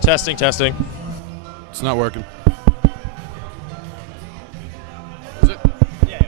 Testing, testing. It's not working. Is it? Yeah.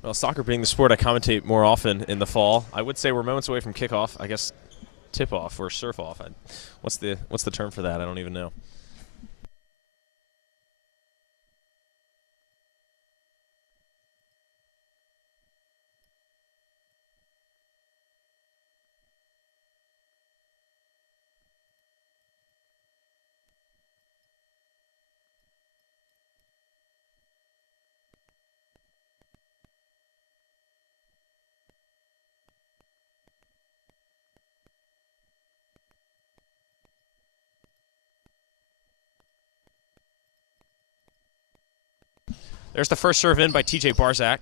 Well, soccer being the sport I commentate more often in the fall, I would say we're moments away from kickoff. I guess tip-off or surf-off. What's the term for that? I don't even know. There's the first serve in by TJ Barzak.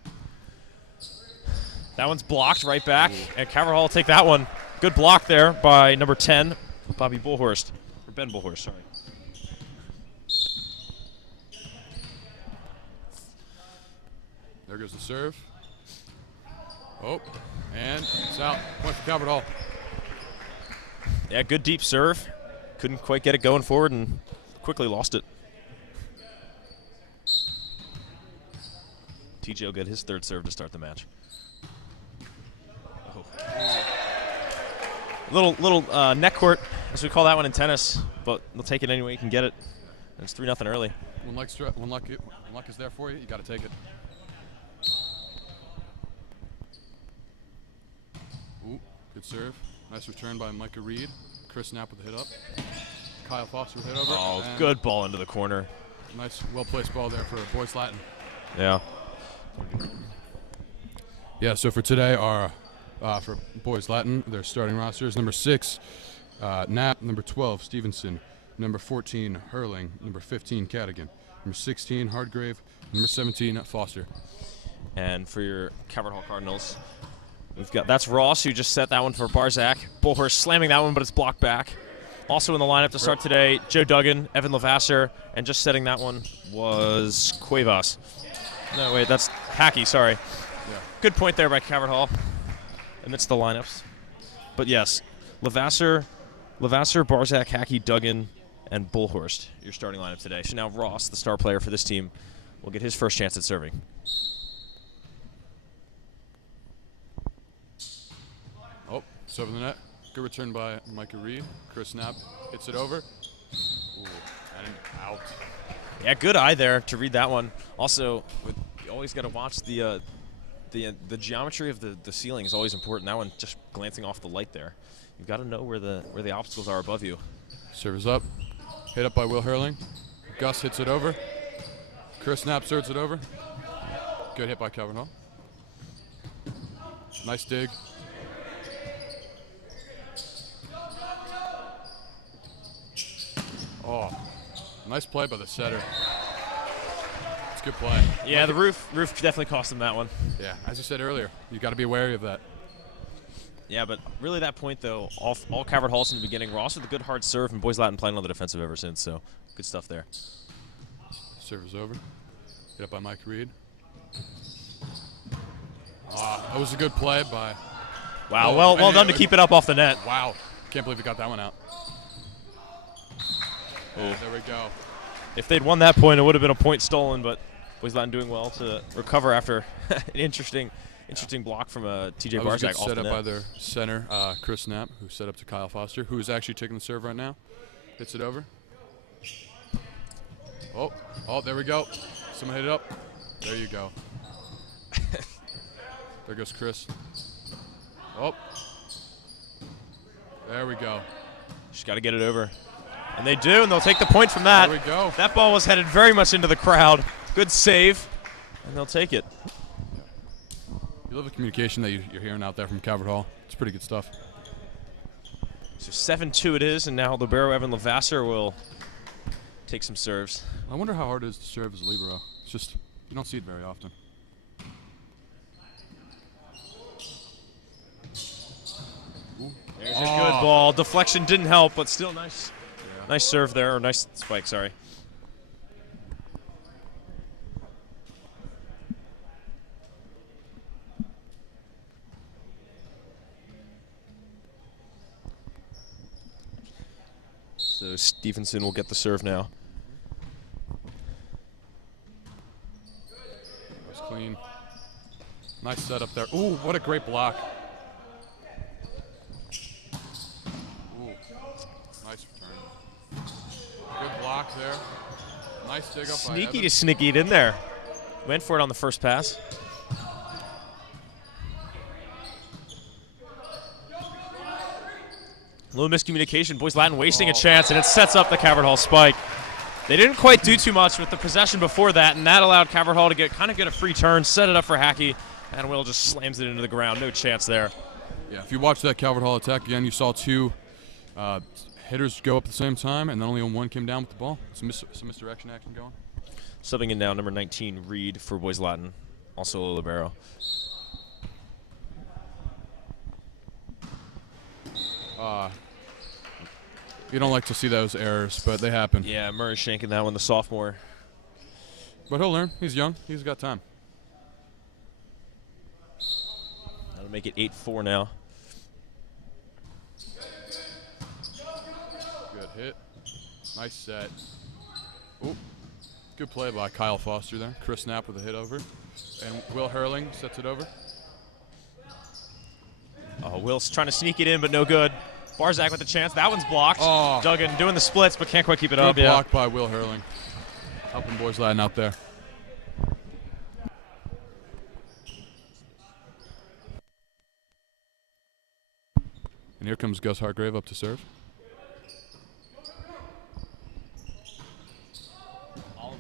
That one's blocked right back, and Calvert will take that one. Good block there by number 10, Bobby Bullhorst, or Ben Bullhorst, sorry. There goes the serve. Oh, and it's out. Point for Calvert Hall. Yeah, good deep serve. Couldn't quite get it going forward and quickly lost it. TJ will get his third serve to start the match. Oh. Little neck court, as we call that one in tennis, but they'll take it any way you can get it. And it's 3-0 early. When luck is there for you, you got to take it. Ooh, good serve. Nice return by Micah Reed. Chris Knapp with the hit up. Kyle Foster with hit over. Oh, good ball into the corner. Nice, well-placed ball there for Boys Latin. Yeah. Yeah, so for today, for Boys Latin, their starting rosters: number 6, Knapp; number 12, Stevenson; number 14, Hurling; number 15, Cadigan; number 16, Hardgrave; number 17, Foster. And for your Calvert Hall Cardinals, that's Ross, who just set that one for Barzak. Bullhorst slamming that one, but it's blocked back. Also in the lineup to start today, Joe Duggan, Evan Lavasser, and just setting that one was Cuevas. No, wait, that's Hackey, sorry. Yeah. Good point there by Calvert Hall amidst the lineups. But yes, Lavasser, Barzak, Hackey, Duggan, and Bullhorst, your starting lineup today. So now Ross, the star player for this team, will get his first chance at serving. Oh, it's over the net. Good return by Micah Reed. Chris Knapp hits it over. Ooh, and out. Yeah, good eye there to read that one. Also, you always got to watch the geometry of the ceiling is always important. That one just glancing off the light there. You've got to know where the obstacles are above you. Serve is up. Hit up by Will Hurling. Gus hits it over. Chris Knapp serves it over. Good hit by Calvert Hall. Nice dig. Oh, nice play by the setter. It's good play. Yeah, the roof definitely cost him that one. Yeah, as you said earlier, you got to be wary of that. Yeah, but really that point, though, all Calvert Halls in the beginning. Ross with a good hard serve, and Boys Latin playing on the defensive ever since, so good stuff there. Serve is over. Hit up by Mike Reed. That was a good play by... Wow, well done to keep it up off the net. Wow. Can't believe he got that one out. Yeah, there we go. If they'd won that point, it would have been a point stolen, but Boys Latin doing well to recover after an interesting block from TJ Barzak off the net. That was a good set up by their center, Chris Knapp, who set up to Kyle Foster, who is actually taking the serve right now. Hits it over. Oh, there we go. Someone hit it up. There you go. There goes Chris. Oh. There we go. Just got to get it over. And they do, and they'll take the point from that. There we go. That ball was headed very much into the crowd. Good save, and they'll take it. You love the communication that you're hearing out there from Calvert Hall. It's pretty good stuff. So 7-2 it is, and now libero Evan Lavasser will take some serves. I wonder how hard it is to serve as a libero. It's just, you don't see it very often. There's a good ball. Deflection didn't help, but still nice. Yeah. Nice serve there, or nice spike, sorry. So Stevenson will get the serve now. That was clean. Nice setup there. Ooh, what a great block. Ooh, nice return. Good block there. Nice dig up Sneaky by Evan. to sneaky it in there. Went for it on the first pass. A little miscommunication. Boys Latin wasting a chance, and it sets up the Calvert Hall spike. They didn't quite do too much with the possession before that, and that allowed Calvert Hall to get a free turn, set it up for Hackey, and Will just slams it into the ground. No chance there. Yeah, if you watch that Calvert Hall attack again, you saw two hitters go up at the same time, and then only one came down with the ball. Some misdirection action going. Subbing in now, number 19, Reed for Boys Latin, also a libero. You don't like to see those errors, but they happen. Yeah, Murray shanking that one, the sophomore. But he'll learn. He's young. He's got time. That'll make it 8-4 now. Good hit. Nice set. Ooh. Good play by Kyle Foster there. Chris Knapp with a hit over. And Will Hurling sets it over. Oh, Will's trying to sneak it in, but no good. Barzak with a chance. That one's blocked. Oh. Duggan doing the splits, but can't quite keep it Good up. Good block by Will Hurling. Helping Boys Latin out there. And here comes Gus Hargrave up to serve.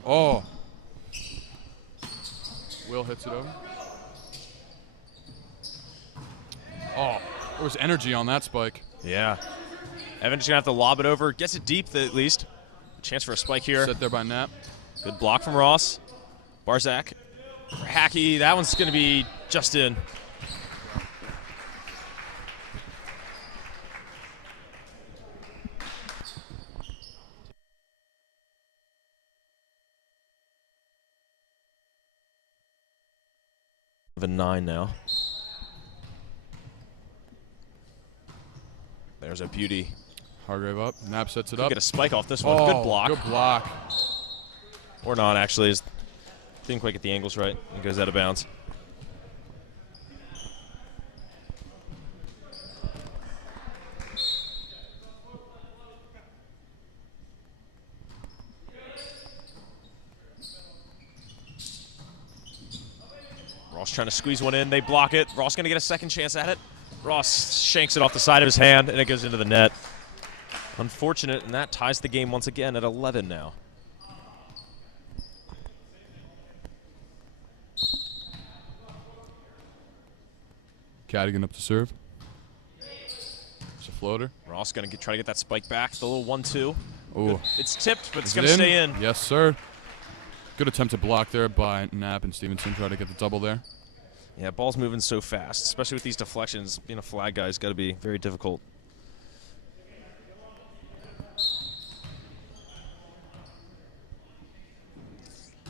Oh. Will hits it over. Oh, there was energy on that spike. Yeah. Evan's just going to have to lob it over. Gets it deep, at least. Chance for a spike here. Set there by Knapp. Good block from Ross. Barzak for Hackey. That one's going to be just in. The 9 now. There's a beauty. Hargrave up. Knapp sets it Could up. get a spike off this one. Oh, good block. Good block. Or not, actually. Didn't quite get the angles right. It goes out of bounds. Ross trying to squeeze one in. They block it. Ross going to get a second chance at it. Ross shanks it off the side of his hand, and it goes into the net. Unfortunate, and that ties the game once again at 11 now. Cadigan up to serve. It's a floater. Ross going to try to get that spike back. The little 1-2. Ooh. It's tipped, but it's Is going to it stay in. Yes, sir. Good attempt to block there by Knapp and Stevenson. Try to get the double there. Yeah, ball's moving so fast, especially with these deflections. Being a flag guy's got to be very difficult.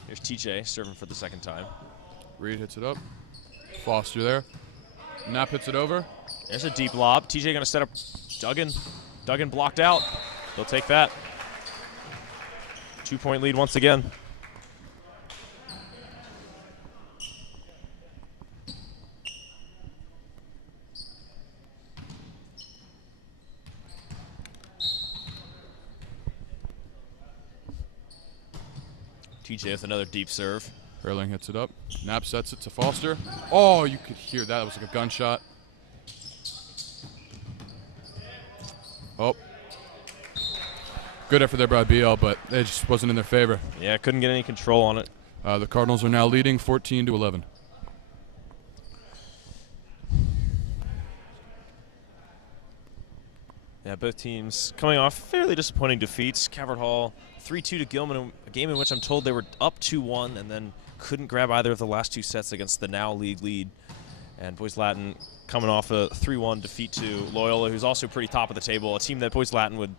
Here's TJ serving for the second time. Reed hits it up. Foster there. Knapp hits it over. There's a deep lob. TJ going to set up Duggan. Duggan blocked out. He'll take that. 2-point lead once again. TJ with another deep serve. Hurling hits it up. Knapp sets it to Foster. Oh, you could hear that. It was like a gunshot. Oh. Good effort there by BL, but it just wasn't in their favor. Yeah, couldn't get any control on it. The Cardinals are now leading 14-11. Yeah, both teams coming off fairly disappointing defeats. Calvert Hall 3-2 to Gilman, a game in which I'm told they were up 2-1 and then couldn't grab either of the last two sets against the now league lead. And Boys Latin coming off a 3-1 defeat to Loyola, who's also pretty top of the table, a team that Boys Latin would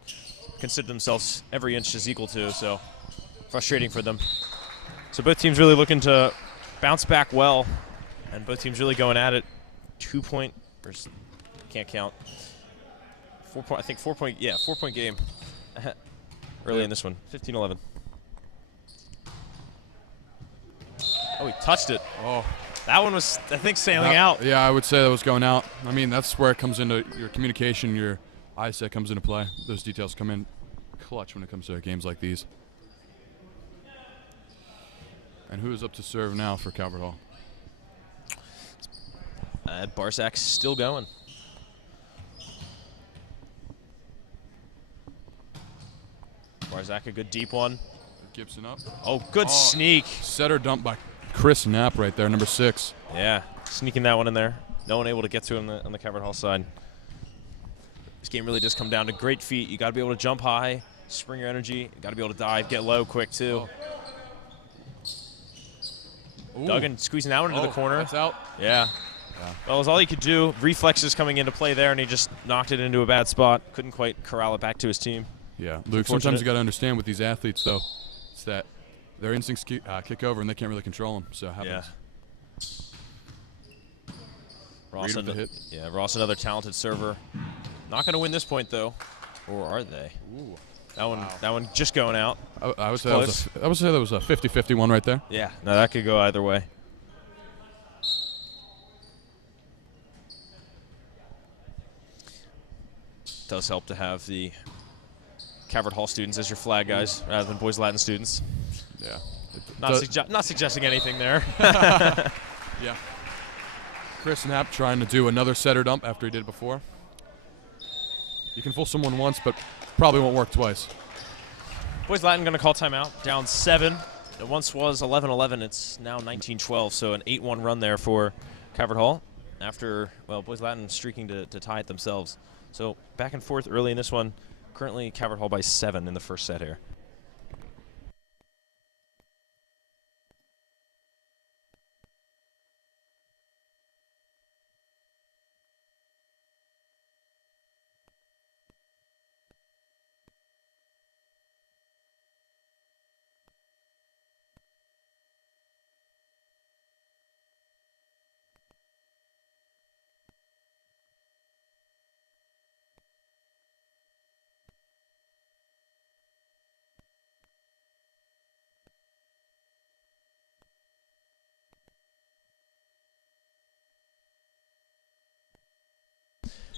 consider themselves every inch is equal to, so frustrating for them. So both teams really looking to bounce back well, and both teams really going at it. 2-point, or can't count. 4-point, I think 4-point, yeah, 4-point game early in this one, 15-11. Oh, he touched it. Oh. That one was, I think, sailing out. Yeah, I would say that was going out. I mean, that's where it comes into your communication, your eyesight comes into play. Those details come in clutch when it comes to games like these. And who is up to serve now for Calvert Hall? Barzak's still going. Barzak, a good deep one. Gibson up. Oh, good sneak. Setter dump by Chris Knapp right there, number 6. Yeah, sneaking that one in there. No one able to get to him on the Calvert Hall side. This game really does come down to great feet. You got to be able to jump high, spring your energy. You got to be able to dive, get low quick too. Duggan squeezing that one into the corner. That's out. Yeah. Well, it was all he could do. Reflexes coming into play there, and he just knocked it into a bad spot. Couldn't quite corral it back to his team. Yeah, Luke, sometimes you got to understand with these athletes, though, it's that their instincts kick over and they can't really control them. So it happens. Yeah. Ross, another talented server. Not going to win this point, though. Or are they? Ooh. That one just going out. I would say that was a 50-50 one right there. Yeah, no, that could go either way. Does help to have the Calvert Hall students as your flag guys rather than Boys Latin students. Yeah. Not suggesting anything there. Yeah. Chris Knapp trying to do another setter dump after he did before. You can fool someone once, but probably won't work twice. Boys Latin going to call timeout. Down 7. It once was 11-11. It's now 19-12, so an 8-1 run there for Calvert Hall after, well, Boys Latin streaking to tie it themselves. So back and forth early in this one. Currently Calvert Hall by 7 in the first set here.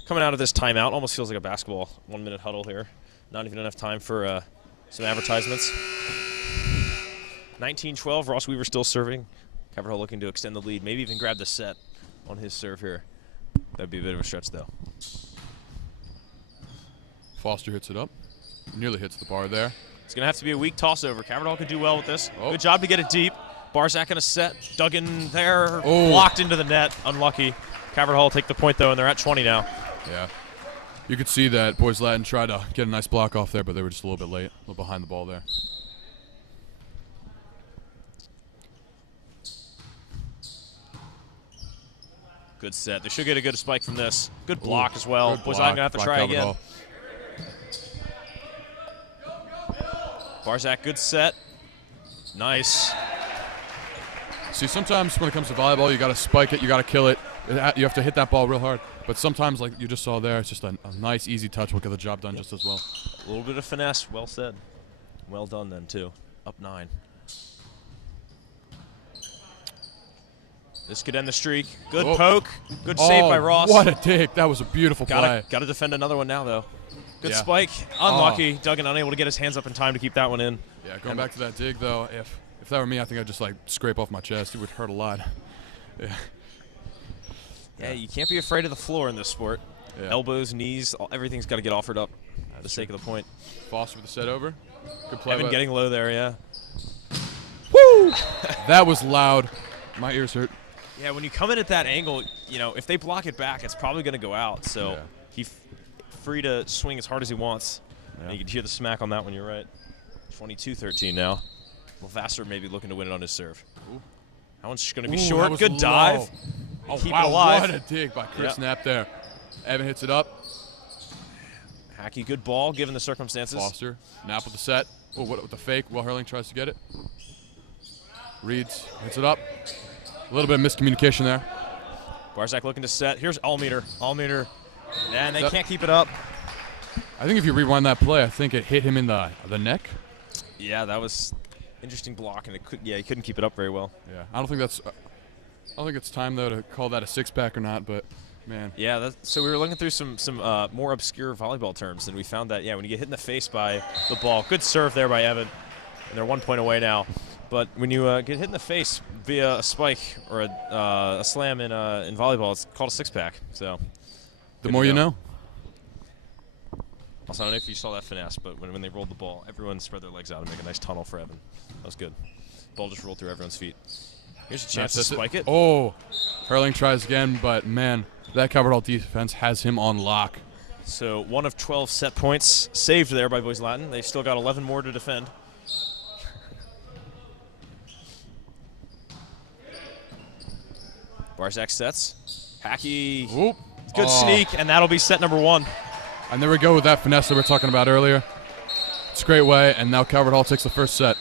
Coming out of this timeout, almost feels like a basketball 1-minute huddle here. Not even enough time for some advertisements. 19-12, Ross Weaver still serving. Calvert Hall looking to extend the lead, maybe even grab the set on his serve here. That'd be a bit of a stretch, though. Foster hits it up. Nearly hits the bar there. It's going to have to be a weak toss over. Calvert Hall could do well with this. Oh. Good job to get it deep. Barzak going to set. Duggan there. Blocked into the net. Unlucky. Calvert Hall take the point, though, and they're at 20 now. Yeah. You could see that Boys Latin tried to get a nice block off there, but they were just a little bit late, a little behind the ball there. Good set. They should get a good spike from this. Good block as well. Good Boys block not going to have to by try Calvert again. Hall. Barzak, good set. Nice. See, sometimes when it comes to volleyball, you got to spike it, you got to kill it. You have to hit that ball real hard. But sometimes, like you just saw there, it's just a nice, easy touch will get the job done just as well. A little bit of finesse. Well said. Well done then, too. Up 9. This could end the streak. Good poke. Good save by Ross. What a dig. That was a beautiful play. Got to defend another one now, though. Good Yeah. spike. Unlucky. Duggan unable to get his hands up in time to keep that one in. Yeah, going back to that dig, though, if that were me, I think I'd just, like, scrape off my chest. It would hurt a lot. Yeah, you can't be afraid of the floor in this sport. Yeah. Elbows, knees, everything's got to get offered up for the sake of the point. Foster with the set over. Good play. Evan getting low there, yeah. Woo! That was loud. My ears hurt. Yeah, when you come in at that angle, you know, if they block it back, it's probably going to go out. So he's free to swing as hard as he wants. Yeah. And you can hear the smack on that one, you're right. 22-13 now. Vassar maybe looking to win it on his serve. Ooh. That one's just going to be short. Good low. dive. Oh, Keep wow, it alive. what a dig by Chris Knapp there. Evan hits it up. Hacky, good ball given the circumstances. Foster, Knapp with the set. Oh, what with the fake? Will Hurling tries to get it. Reads, hits it up. A little bit of miscommunication there. Barzak looking to set. Here's Allmeter. Allmeter. And they can't keep it up. I think if you rewind that play, I think it hit him in the neck. Yeah, that was interesting block, and he couldn't keep it up very well. Yeah, I don't think it's time though to call that a six-pack or not, but man. Yeah, so we were looking through some more obscure volleyball terms, and we found that when you get hit in the face by the ball, good serve there by Evan, and they're 1 point away now. But when you get hit in the face via a spike or a slam in volleyball, it's called a six-pack. So the more you know. Also, I don't know if you saw that finesse, but when they rolled the ball, everyone spread their legs out and make a nice tunnel for Evan. That was good. Ball just rolled through everyone's feet. Here's a chance to spike it. Oh, Hurling tries again, but man, that Calvert Hall defense has him on lock. So 1 of 12 set points saved there by Boys Latin. They've still got 11 more to defend. Barzak sets. Hacky. Oop. Good sneak, and that'll be set number 1. And there we go with that finesse that we were talking about earlier. It's a great way, and now Calvert Hall takes the first set.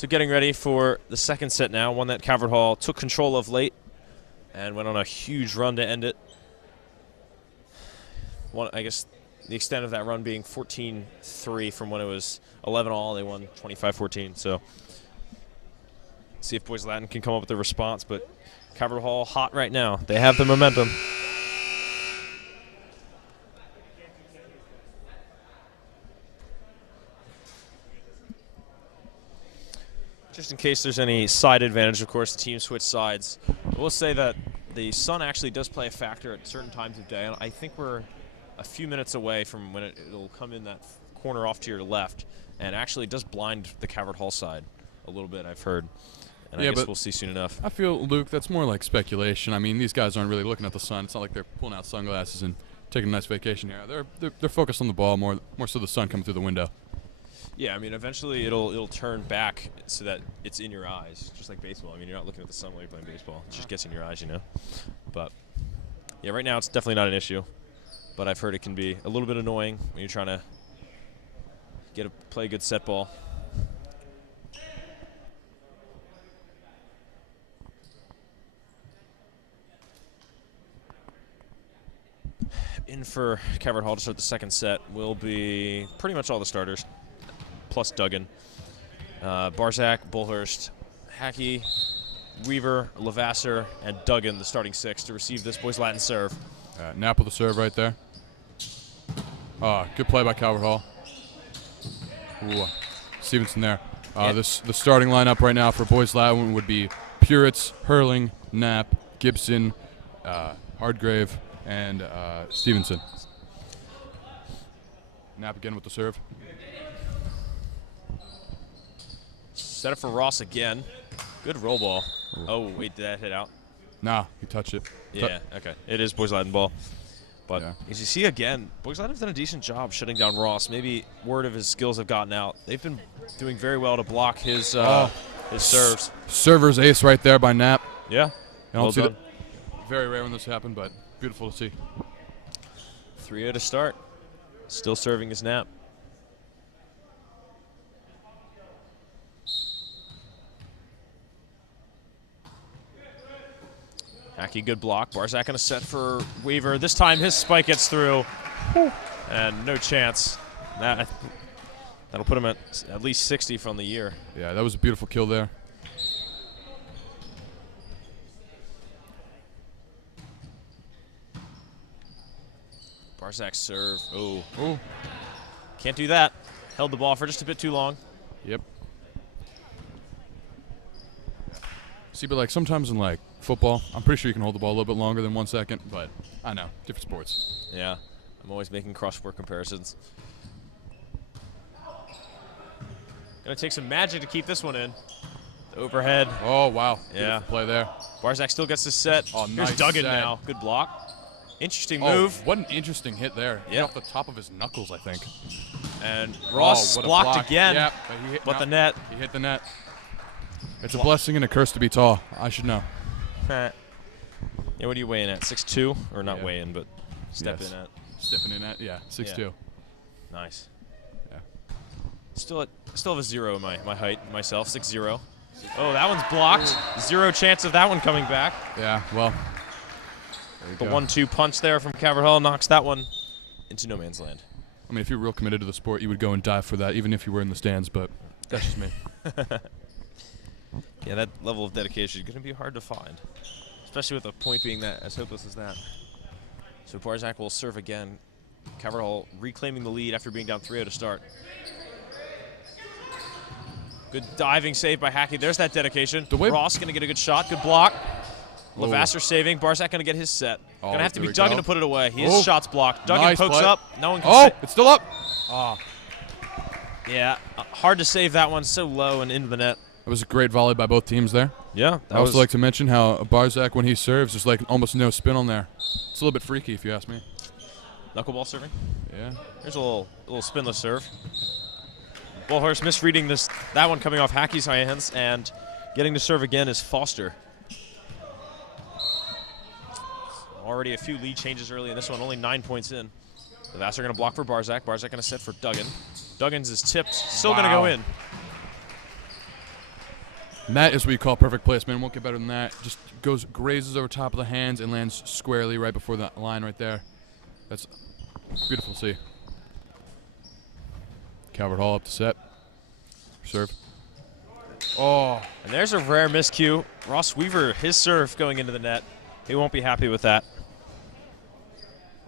So getting ready for the second set now, one that Calvert Hall took control of late and went on a huge run to end it. I guess the extent of that run being 14-3 from when it was 11-all. They won 25-14. So see if Boys Latin can come up with a response. But Calvert Hall hot right now. They have the momentum. Just in case there's any side advantage, of course, the team switch sides. We'll say that the sun actually does play a factor at certain times of day. I think we're a few minutes away from when it'll come in that corner off to your left, and actually does blind the Calvert Hall side a little bit, I've heard. And yeah, I guess we'll see soon enough. I feel, Luke, that's more like speculation. I mean, these guys aren't really looking at the sun. It's not like they're pulling out sunglasses and taking a nice vacation here. They're focused on the ball more so the sun coming through the window. Yeah, I mean, eventually it'll turn back so that it's in your eyes, just like baseball. I mean, you're not looking at the sun while you're playing baseball. It just gets in your eyes, you know. But, yeah, right now it's definitely not an issue. But I've heard it can be a little bit annoying when you're trying to play a good set ball. In for Calvert Hall to start the second set will be pretty much all the starters, plus Duggan. Barzak, Bullhurst, Hackey, Weaver, Levasseur, and Duggan, the starting six, to receive this Boys Latin serve. Knapp with the serve right there. Good play by Calvert Hall. Ooh, Stevenson there. The starting lineup right now for Boys Latin would be Puritz, Hurling, Knapp, Gibson, Hardgrave, and Stevenson. Knapp again with the serve. Set it for Ross again. Good roll ball. Ooh. Oh, wait, did that hit out? Nah, he touched it. Yeah, okay. It is Boys Latin ball. But as you see again, Boys Latin have done a decent job shutting down Ross. Maybe word of his skills have gotten out. They've been doing very well to block his serves. Server's ace right there by Knapp. Yeah. I don't see very rare when this happened, but beautiful to see. 3-0 to start. Still serving his Knapp. Hackey, good block. Barzak going to set for Weaver. This time his spike gets through. And no chance. That'll put him at least 60 from the year. Yeah, that was a beautiful kill there. Barzak serve. Oh. Can't do that. Held the ball for just a bit too long. Yep. See, but like sometimes in like football, I'm pretty sure you can hold the ball a little bit longer than 1 second, but I know, different sports. Yeah, I'm always making cross-sport comparisons. Gonna take some magic to keep this one in. The overhead. Oh, wow. Yeah. Beautiful play there. Barzak still gets his set. Oh, Here's nice Duggan set. now. Good block. Interesting move. What an interesting hit there. Yeah. Hit off the top of his knuckles, I think. And Ross what a blocked block. again. Yep, But the net. He hit the net. It's a blessing and a curse to be tall. I should know. Yeah, what are you weighing at? 6'2"? Or not weighing, but stepping Yes. at. Stepping in at, 6'2". Yeah. Nice. Yeah. Still have a 0 in my height myself, 6'0". Oh, that one's blocked. 0 chance of that one coming back. Yeah, well. The 1-2 punch there from Calvert Hall knocks that one into no man's land. I mean, if you're real committed to the sport, you would go and dive for that, even if you were in the stands, but that's just me. Yeah, that level of dedication is going to be hard to find, especially with a point being that as hopeless as that. So Barzak will serve again. Calvert Hall reclaiming the lead after being down 3-0 to start. Good diving save by Hackey. There's that dedication. Ross going to get a good shot. Good block. Levasseur saving. Barzak going to get his set. Going to have to be Duggan to put it away. His shot's blocked. Duggan pokes up. No one can it's still up. Yeah, hard to save that one so low and into the net. It was a great volley by both teams there. Yeah. I also like to mention how Barzak, when he serves, there's like almost no spin on there. It's a little bit freaky, if you ask me. Knuckleball serving? Yeah. There's a little spinless serve. Bullhurst misreading that one coming off Hackey's hands, and getting to serve again is Foster. Already a few lead changes early in this one, only 9 points in. The Vassar going to block for Barzak. Barzak going to set for Duggan. Duggan's is tipped, still going to go in. And that is what you call perfect placement. Won't get better than that. Just grazes over top of the hands and lands squarely right before that line right there. That's beautiful to see. Calvert Hall up to set. Serve. Oh. And there's a rare miscue. Ross Weaver, his serve going into the net. He won't be happy with that.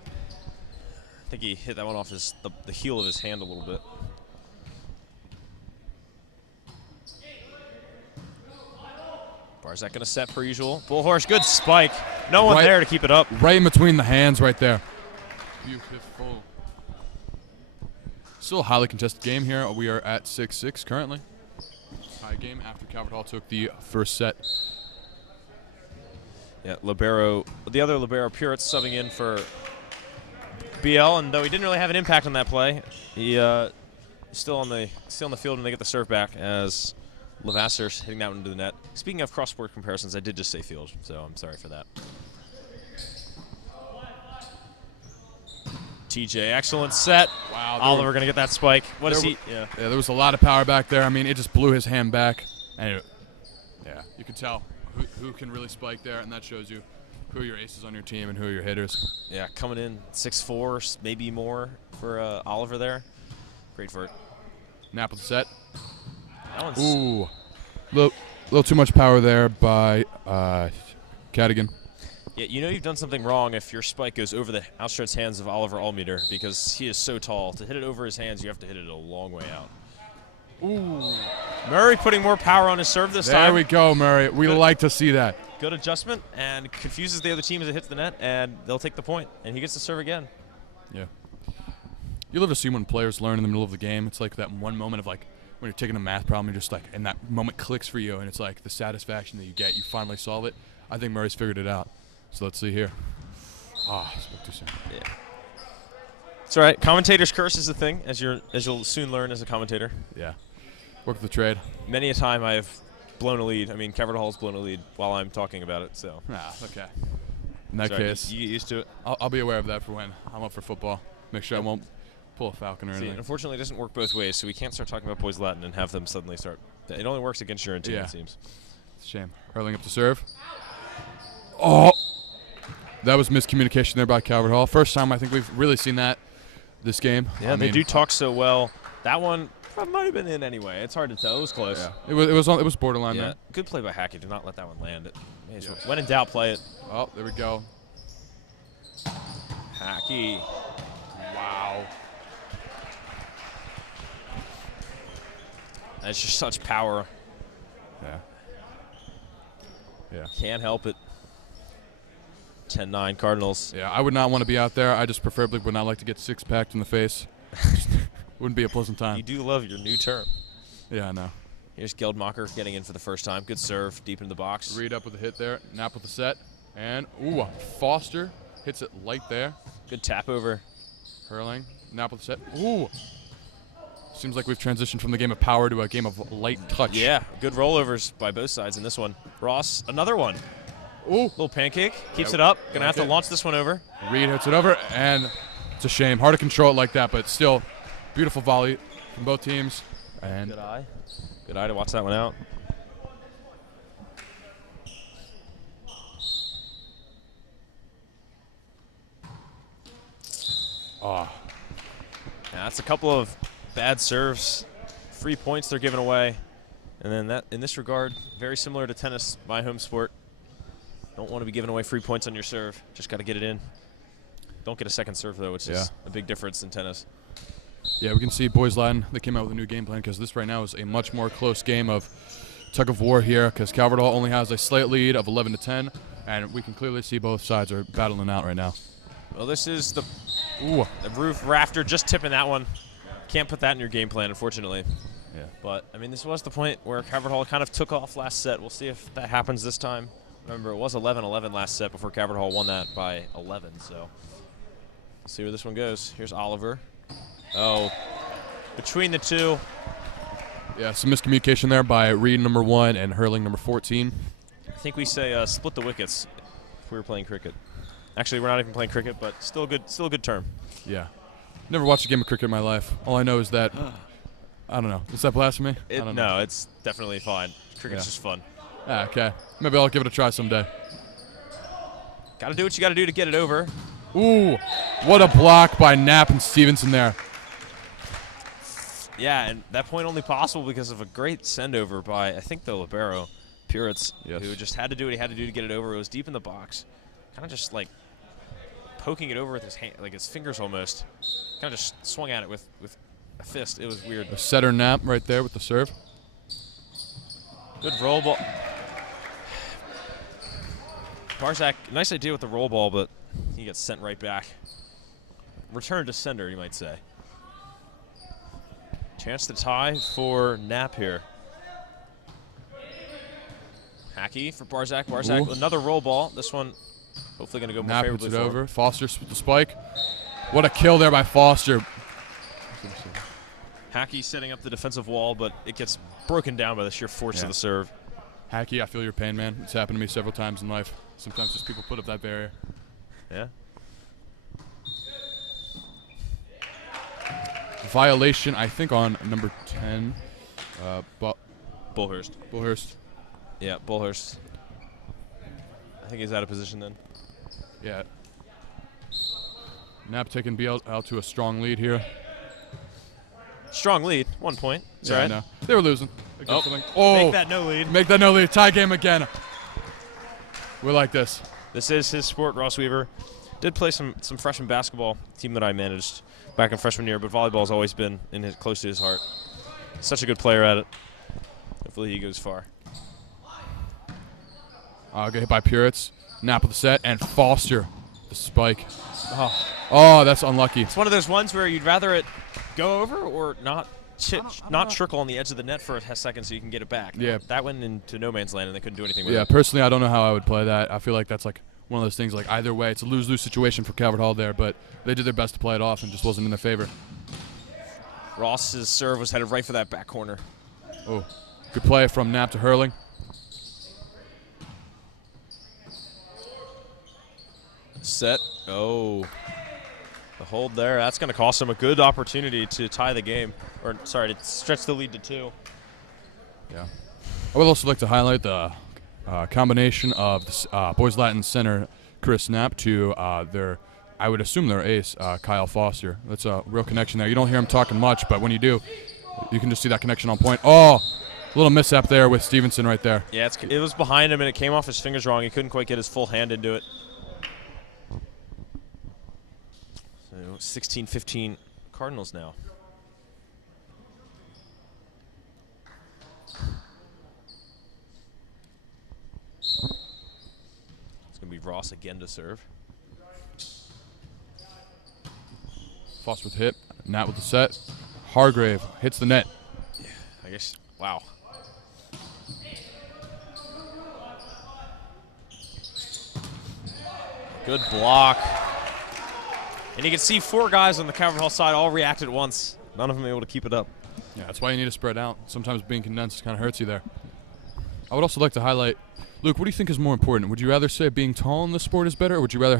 I think he hit that one off the heel of his hand a little bit. Barzak gonna set per usual. Bullhorse, good spike. No one there to keep it up. Right in between the hands right there. Beautiful. Still a highly contested game here. We are at 6-6 currently. Tie game after Calvert Hall took the first set. Yeah, Libero, the other Libero, Puritz subbing in for BL, and though he didn't really have an impact on that play, he still on the field when they get the serve back as Levasseur hitting that one into the net. Speaking of cross-sport comparisons, I did just say field, so I'm sorry for that. TJ, excellent set. Wow. Oliver gonna get that spike. What is he? Yeah, there was a lot of power back there. I mean, it just blew his hand back, and yeah, you can tell who can really spike there, and that shows you who are your aces on your team and who are your hitters. Yeah, coming in 6'4", maybe more for Oliver there. Great for it. Nap with the set. That one's ooh, little too much power there by Cadigan. Yeah, you know you've done something wrong if your spike goes over the outstretched hands of Oliver Allmeter because he is so tall. To hit it over his hands, you have to hit it a long way out. Ooh. Murray putting more power on his serve this time. There we go, Murray. We like to see that. Good adjustment, and confuses the other team as it hits the net, and they'll take the point, and he gets to serve again. Yeah. You love to see when players learn in the middle of the game. It's like that one moment of like when you're taking a math problem, you're just like, and that moment clicks for you, and it's like the satisfaction that you get. You finally solve it. I think Murray's figured it out. So let's see here. Spoke too soon. Yeah. It's all right. Commentator's curse is a thing, as you'll soon learn as a commentator. Yeah. Work the trade. Many a time I've blown a lead. I mean, Calvert Hall's blown a lead while I'm talking about it. So. Okay. In that case, you get used to it. I'll be aware of that for when I'm up for football. Make sure I won't pull a Falcon or anything. Unfortunately, it doesn't work both ways, so we can't start talking about Boys Latin and have them suddenly start. It only works against your own team, it seems. It's a shame. Hurling up to serve. Oh! That was miscommunication there by Calvert Hall. First time I think we've really seen that this game. Yeah, they do talk so well. That one might have been in anyway. It's hard to tell. It was close. Yeah. It was borderline there. Good play by Hackey. Did not let that one land. When in doubt, play it. Oh, there we go. Hackey. Wow. That's just such power. Yeah. Can't help it. 10-9 Cardinals. Yeah, I would not want to be out there. I just preferably would not like to get six-packed in the face. Wouldn't be a pleasant time. You do love your new term. Yeah, I know. Here's Geldmacher getting in for the first time. Good serve, deep into the box. Reed up with a hit there. Nap with the set. And, Foster hits it light there. Good tap over. Hurling. Nap with the set. Ooh. Seems like we've transitioned from the game of power to a game of light touch. Yeah, good rollovers by both sides in this one. Ross, another one. Ooh. Little pancake. Keeps it up. Gonna have to launch this one over. Reed hits it over, and it's a shame. Hard to control it like that, but still, beautiful volley from both teams. And good eye. Good eye to watch that one out. Yeah, that's a couple of bad serves. 3 points they're giving away. And then that, in this regard, very similar to tennis, my home sport. Don't want to be giving away free points on your serve. Just got to get it in. Don't get a second serve, though, which is a big difference in tennis. Yeah, we can see Boys Latin, they came out with a new game plan because this right now is a much more close game of tug of war here because Calvert Hall only has a slight lead of 11-10, and we can clearly see both sides are battling out right now. Well, this is the roof rafter just tipping that one. Can't put that in your game plan, unfortunately. Yeah. But, I mean, this was the point where Calvert Hall kind of took off last set. We'll see if that happens this time. Remember, it was 11-11 last set before Calvert Hall won that by 11. So, we'll see where this one goes. Here's Oliver. Oh, between the two. Yeah, some miscommunication there by Reed, number 1, and Hurling, number 14. I think we say split the wickets if we were playing cricket. Actually, we're not even playing cricket, but still a good term. Yeah. Never watched a game of cricket in my life. All I know is that I don't know. Is that blasphemy? I don't know. No, it's definitely fine. Cricket's just fun. Ah, okay. Maybe I'll give it a try someday. Got to do what you got to do to get it over. Ooh, what a block by Knapp and Stevenson there. Yeah, and that point only possible because of a great send-over by, I think, the libero, Puritz, who just had to do what he had to do to get it over. It was deep in the box. Kind of just, like, poking it over with his hand, like his fingers almost. Kind of just swung at it with a fist. It was weird. A setter Knapp right there with the serve. Good roll ball. Barzak, nice idea with the roll ball, but he gets sent right back. Return to sender, you might say. Chance to tie for Knapp here. Hackey for Barzak. Barzak, another roll ball. This one hopefully going to go more Knapp favorably puts it for over. him. Foster with the spike. What a kill there by Foster. Hackey setting up the defensive wall, but it gets broken down by the sheer force of the serve. Hackey, I feel your pain, man. It's happened to me several times in life. Sometimes just people put up that barrier. Yeah. Violation, I think, on number 10. Bullhurst. Bullhurst. Yeah, Bullhurst. I think he's out of position then. Yeah. Knapp taking BL out to a strong lead here. Strong lead, 1 point. That's yeah, right. I know. They were losing. Make that no lead. Make that no lead. Tie game again. We like this. This is his sport, Ross Weaver. Did play some freshman basketball, team that I managed back in freshman year, but volleyball's always been close to his heart. Such a good player at it. Hopefully he goes far. Get hit by Puritz. Knapp with the set, and Foster the spike. Oh, that's unlucky. It's one of those ones where you'd rather it go over or not trickle on the edge of the net for a second so you can get it back. Yeah. That went into no man's land and they couldn't do anything with Yeah, it. personally, I don't know how I would play that. I feel like that's like one of those things, like either way, it's a lose-lose situation for Calvert Hall there, but they did their best to play it off and just wasn't in their favor. Ross's serve was headed right for that back corner. Oh, good play from Knapp to Hurling. Set. Oh. The hold there. That's going to cost him a good opportunity to tie the game. Or, sorry, to stretch the lead to 2. Yeah. I would also like to highlight the combination of the Boys Latin center Chris Knapp to I would assume their ace, Kyle Foster. That's a real connection there. You don't hear him talking much, but when you do, you can just see that connection on point. Oh, a little mishap there with Stevenson right there. Yeah, it was behind him, and it came off his fingers wrong. He couldn't quite get his full hand into it. So 16-15 Cardinals now. It's going to be Ross again to serve. Foster with the hit. Knapp with the set. Hargrave hits the net. Yeah, I guess. Wow. Good block. And you can see 4 guys on the Calvert Hall side all react at once. None of them able to keep it up. Yeah, that's why you need to spread out. Sometimes being condensed kind of hurts you there. I would also like to highlight, Luke, what do you think is more important? Would you rather say being tall in the sport is better, or would you rather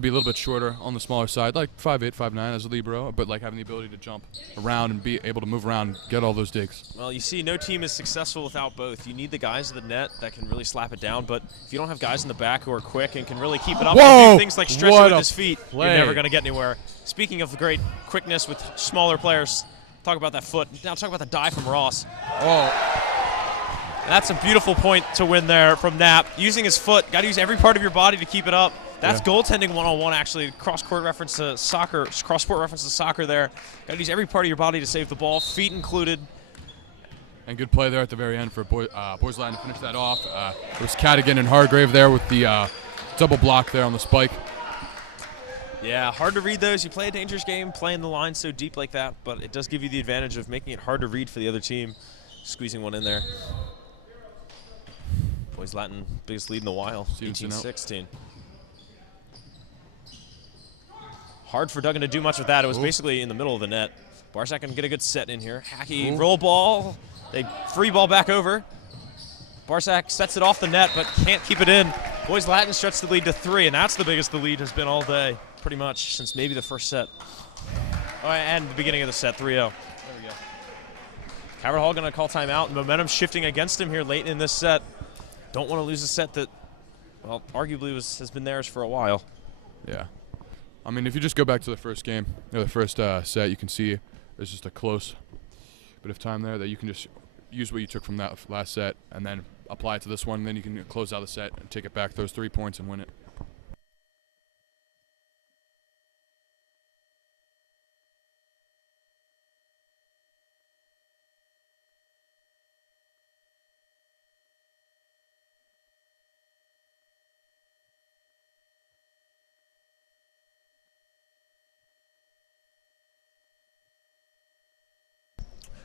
be a little bit shorter on the smaller side, like 5'8", 5'9" as a libero, but like having the ability to jump around and be able to move around and get all those digs? Well, you see, no team is successful without both. You need the guys in the net that can really slap it down, but if you don't have guys in the back who are quick and can really keep it up and do things like stretch it with his feet, you're never going to get anywhere. Speaking of the great quickness with smaller players, talk about that foot. Now talk about the dive from Ross. Oh. That's a beautiful point to win there from Knapp. Using his foot, got to use every part of your body to keep it up. That's goaltending one-on-one, actually. Cross-court reference to soccer, cross-sport reference to soccer there. Got to use every part of your body to save the ball, feet included. And good play there at the very end for Boys Latin to finish that off. It was Cadigan and Hargrave there with the double block there on the spike. Yeah, hard to read those. You play a dangerous game, playing the line so deep like that, but it does give you the advantage of making it hard to read for the other team, squeezing one in there. Boys Latin, biggest lead in the while, 18-16. Hard for Duggan to do much with that. It was basically in the middle of the net. Barzak can get a good set in here. Hackey, roll ball. They free ball back over. Barzak sets it off the net, but can't keep it in. Boys Latin stretched the lead to 3, and that's the biggest the lead has been all day, pretty much, since maybe the first set. Oh, and the beginning of the set, 3-0. There we go. Calvert Hall going to call timeout. Momentum shifting against him here late in this set. Don't want to lose a set that, well, arguably has been theirs for a while. Yeah. I mean, if you just go back to the first game, or the first set, you can see there's just a close bit of time there that you can just use what you took from that last set and then apply it to this one, and then you can close out the set and take it back those 3 points and win it.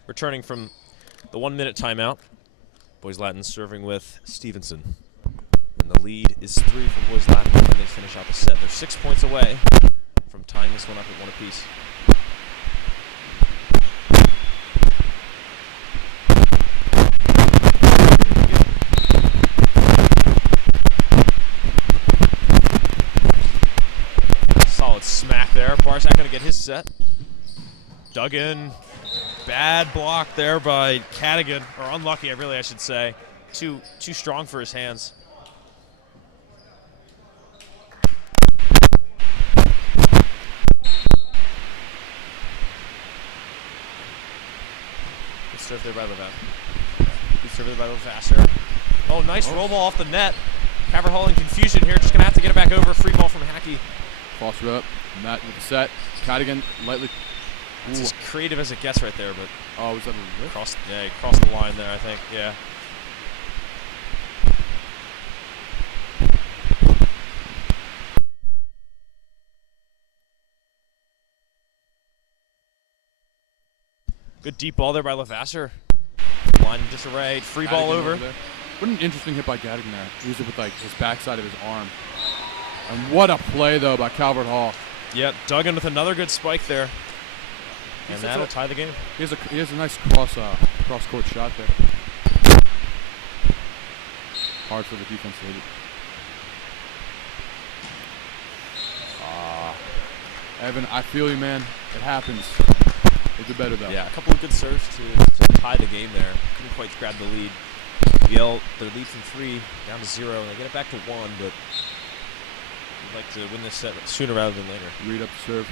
Returning from the 1 minute timeout, Boys Latin serving with Stevenson. And the lead is 3 for Boys Latin when they finish out the set. They're 6 points away from tying this one up at 1 apiece. Solid smack there. Barzak going to get his set. Duggan. Bad block there by Cadigan, or unlucky, I should say. Too strong for his hands. Good serve there by Levasseur. Good serve there by Levasseur. Oh, nice roll ball off the net. Calvert Hall in confusion here, just going to have to get it back over. Free ball from Hackey. Foster up, Matt with the set. Cadigan lightly. It's as creative as it gets right there, but was that a lift? Crossed the line there, I think. Yeah. Good deep ball there by Levasseur. Line in disarray. Free Cadigan ball over. What an interesting hit by Cadigan there. He used it with like his backside of his arm. And what a play though by Calvert Hall. Yep, Duggan with another good spike there. And that'll tie the game. He has a nice cross-court shot there. Hard for the defense to hit it. Evan, I feel you, man. It happens. They do better, though. Yeah, a couple of good serves to tie the game there. Couldn't quite grab the lead. Yale, their lead from 3 down to 0, and they get it back to 1, but we'd like to win this set sooner rather than later. Read up the serve.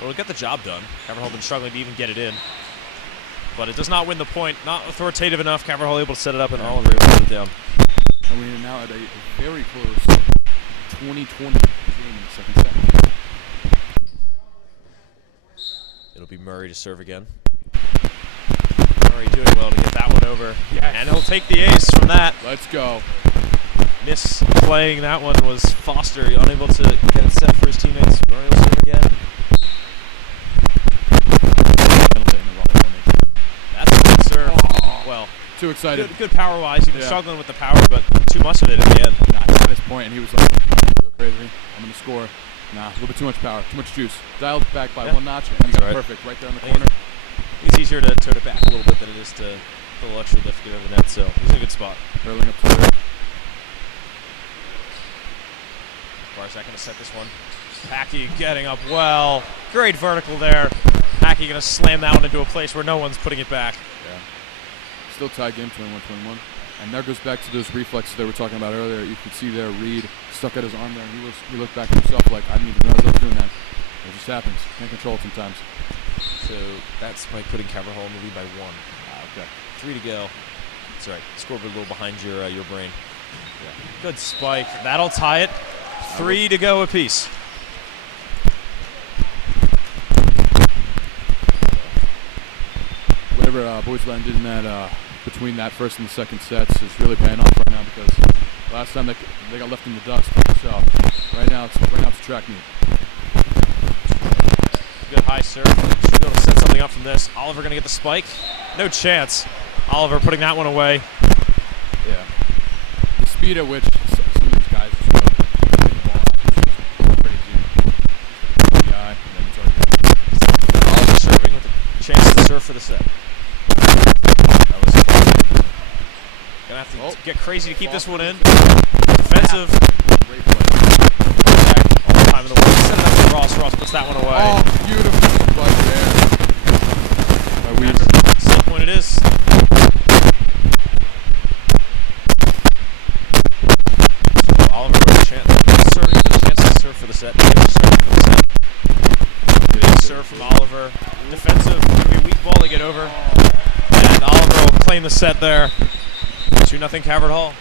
Well, it'll get the job done. Calvert Hall been struggling to even get it in. But it does not win the point. Not authoritative enough. Calvert Hall able to set it up, and Oliver able to put it down. And we are now at a very close 20-20 game in the second set. It'll be Murray to serve again. Murray doing well to get that one over. Yes. And he'll take the ace from that. Let's go. Misplaying that one was Foster. Unable to get it set for his teammates. Murray will serve again. That's a good serve. Oh, well, too excited. Good power-wise. He was struggling with the power, but too much of it at the end. At this point, and he was like, go crazy. I'm going to score. Nah, a little bit too much power, too much juice. Dialed back by 1 notch, and you got it perfect right there in the corner. It's easier to turn it back a little bit than it is to put a little extra lift to get over the net, so he's in a good spot. Hurling up to there. Barzak going to set this one. Hackey getting up well. Great vertical there. Hackey going to slam that one into a place where no one's putting it back. Yeah. Still tied game, 21-21. And there goes back to those reflexes that we were talking about earlier. You could see there Reed stuck at his arm there, and he looked back at himself like, I didn't even know I was doing that. It just happens. Can't control it sometimes. So that's by putting Calvert Hall in the lead by 1. Okay. 3 to go. That's right. Scoreboard a little behind your brain. Yeah. Good spike. That'll tie it. 3 to go apiece. Whatever Boys Latin did in that between that first and the second sets is really paying off right now, because last time they got left in the dust. So right now it's a track meet. Good high serve. Should be able to set something up from this. Oliver going to get the spike. No chance. Oliver putting that one away. Yeah. The speed at which some of these guys just go hitting the ball out is crazy. The eye, and then it's already Oliver serving with a chance to serve for the set. That was going to have to get crazy to keep this one in. Defensive. Great play. All the time in the world. Set it up for Ross. Ross puts that one away. Oh, beautiful spike there. misses. Oliver with a chance to serve for the set. Big serve from Oliver. Defensive, going to be weak ball to get over. And Oliver will claim the set there. 2-0 Calvert Hall.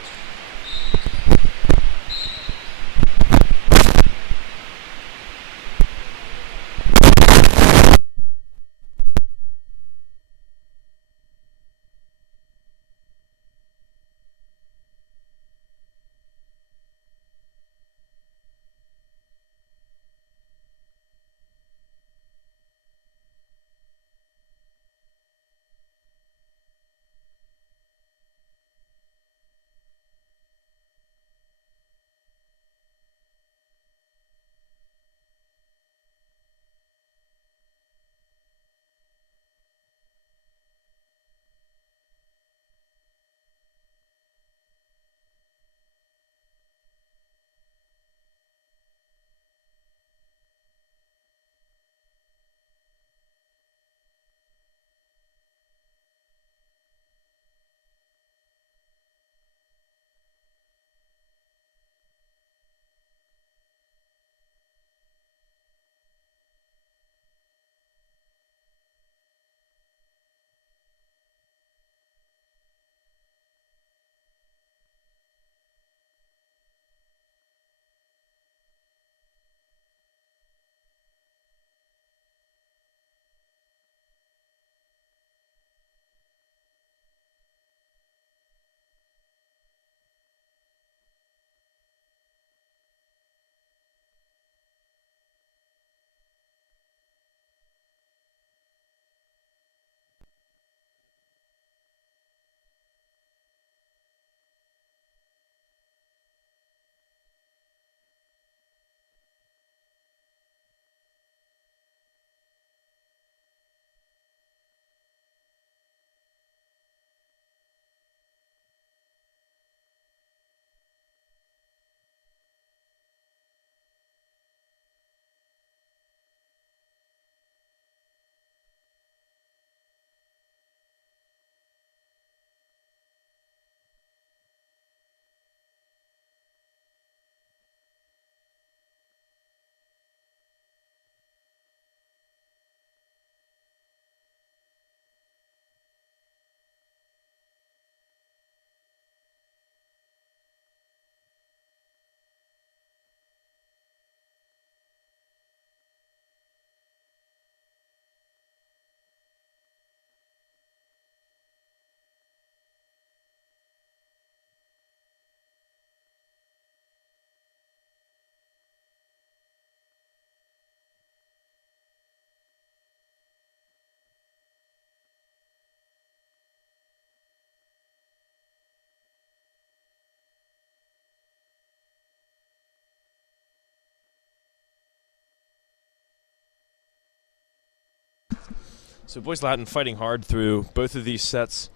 So Boys Latin fighting hard through both of these sets.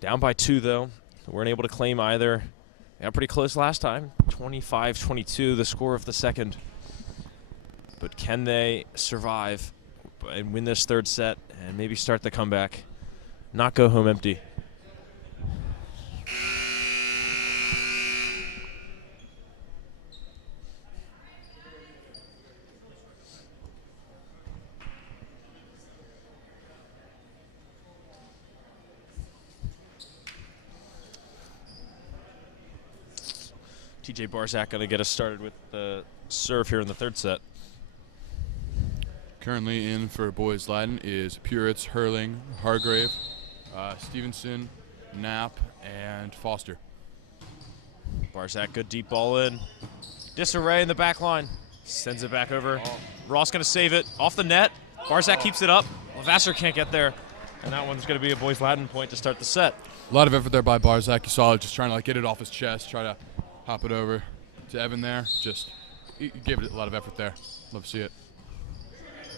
Down by 2, though. Weren't able to claim either. Got pretty close last time. 25-22, the score of the second. But can they survive and win this third set and maybe start the comeback? Not go home empty. TJ Barzak going to get us started with the serve here in the third set. Currently in for Boys Latin is Puritz, Hurling, Hargrave, Stevenson, Knapp, and Foster. Barzak, good deep ball in. Disarray in the back line. Sends it back over. Ross going to save it. Off the net. Barzak keeps it up. Levasseur can't get there. And that one's going to be a Boys Latin point to start the set. A lot of effort there by Barzak. You saw it just trying to get it off his chest, try to hop it over to Evan there. Just he gave it a lot of effort there. Love to see it.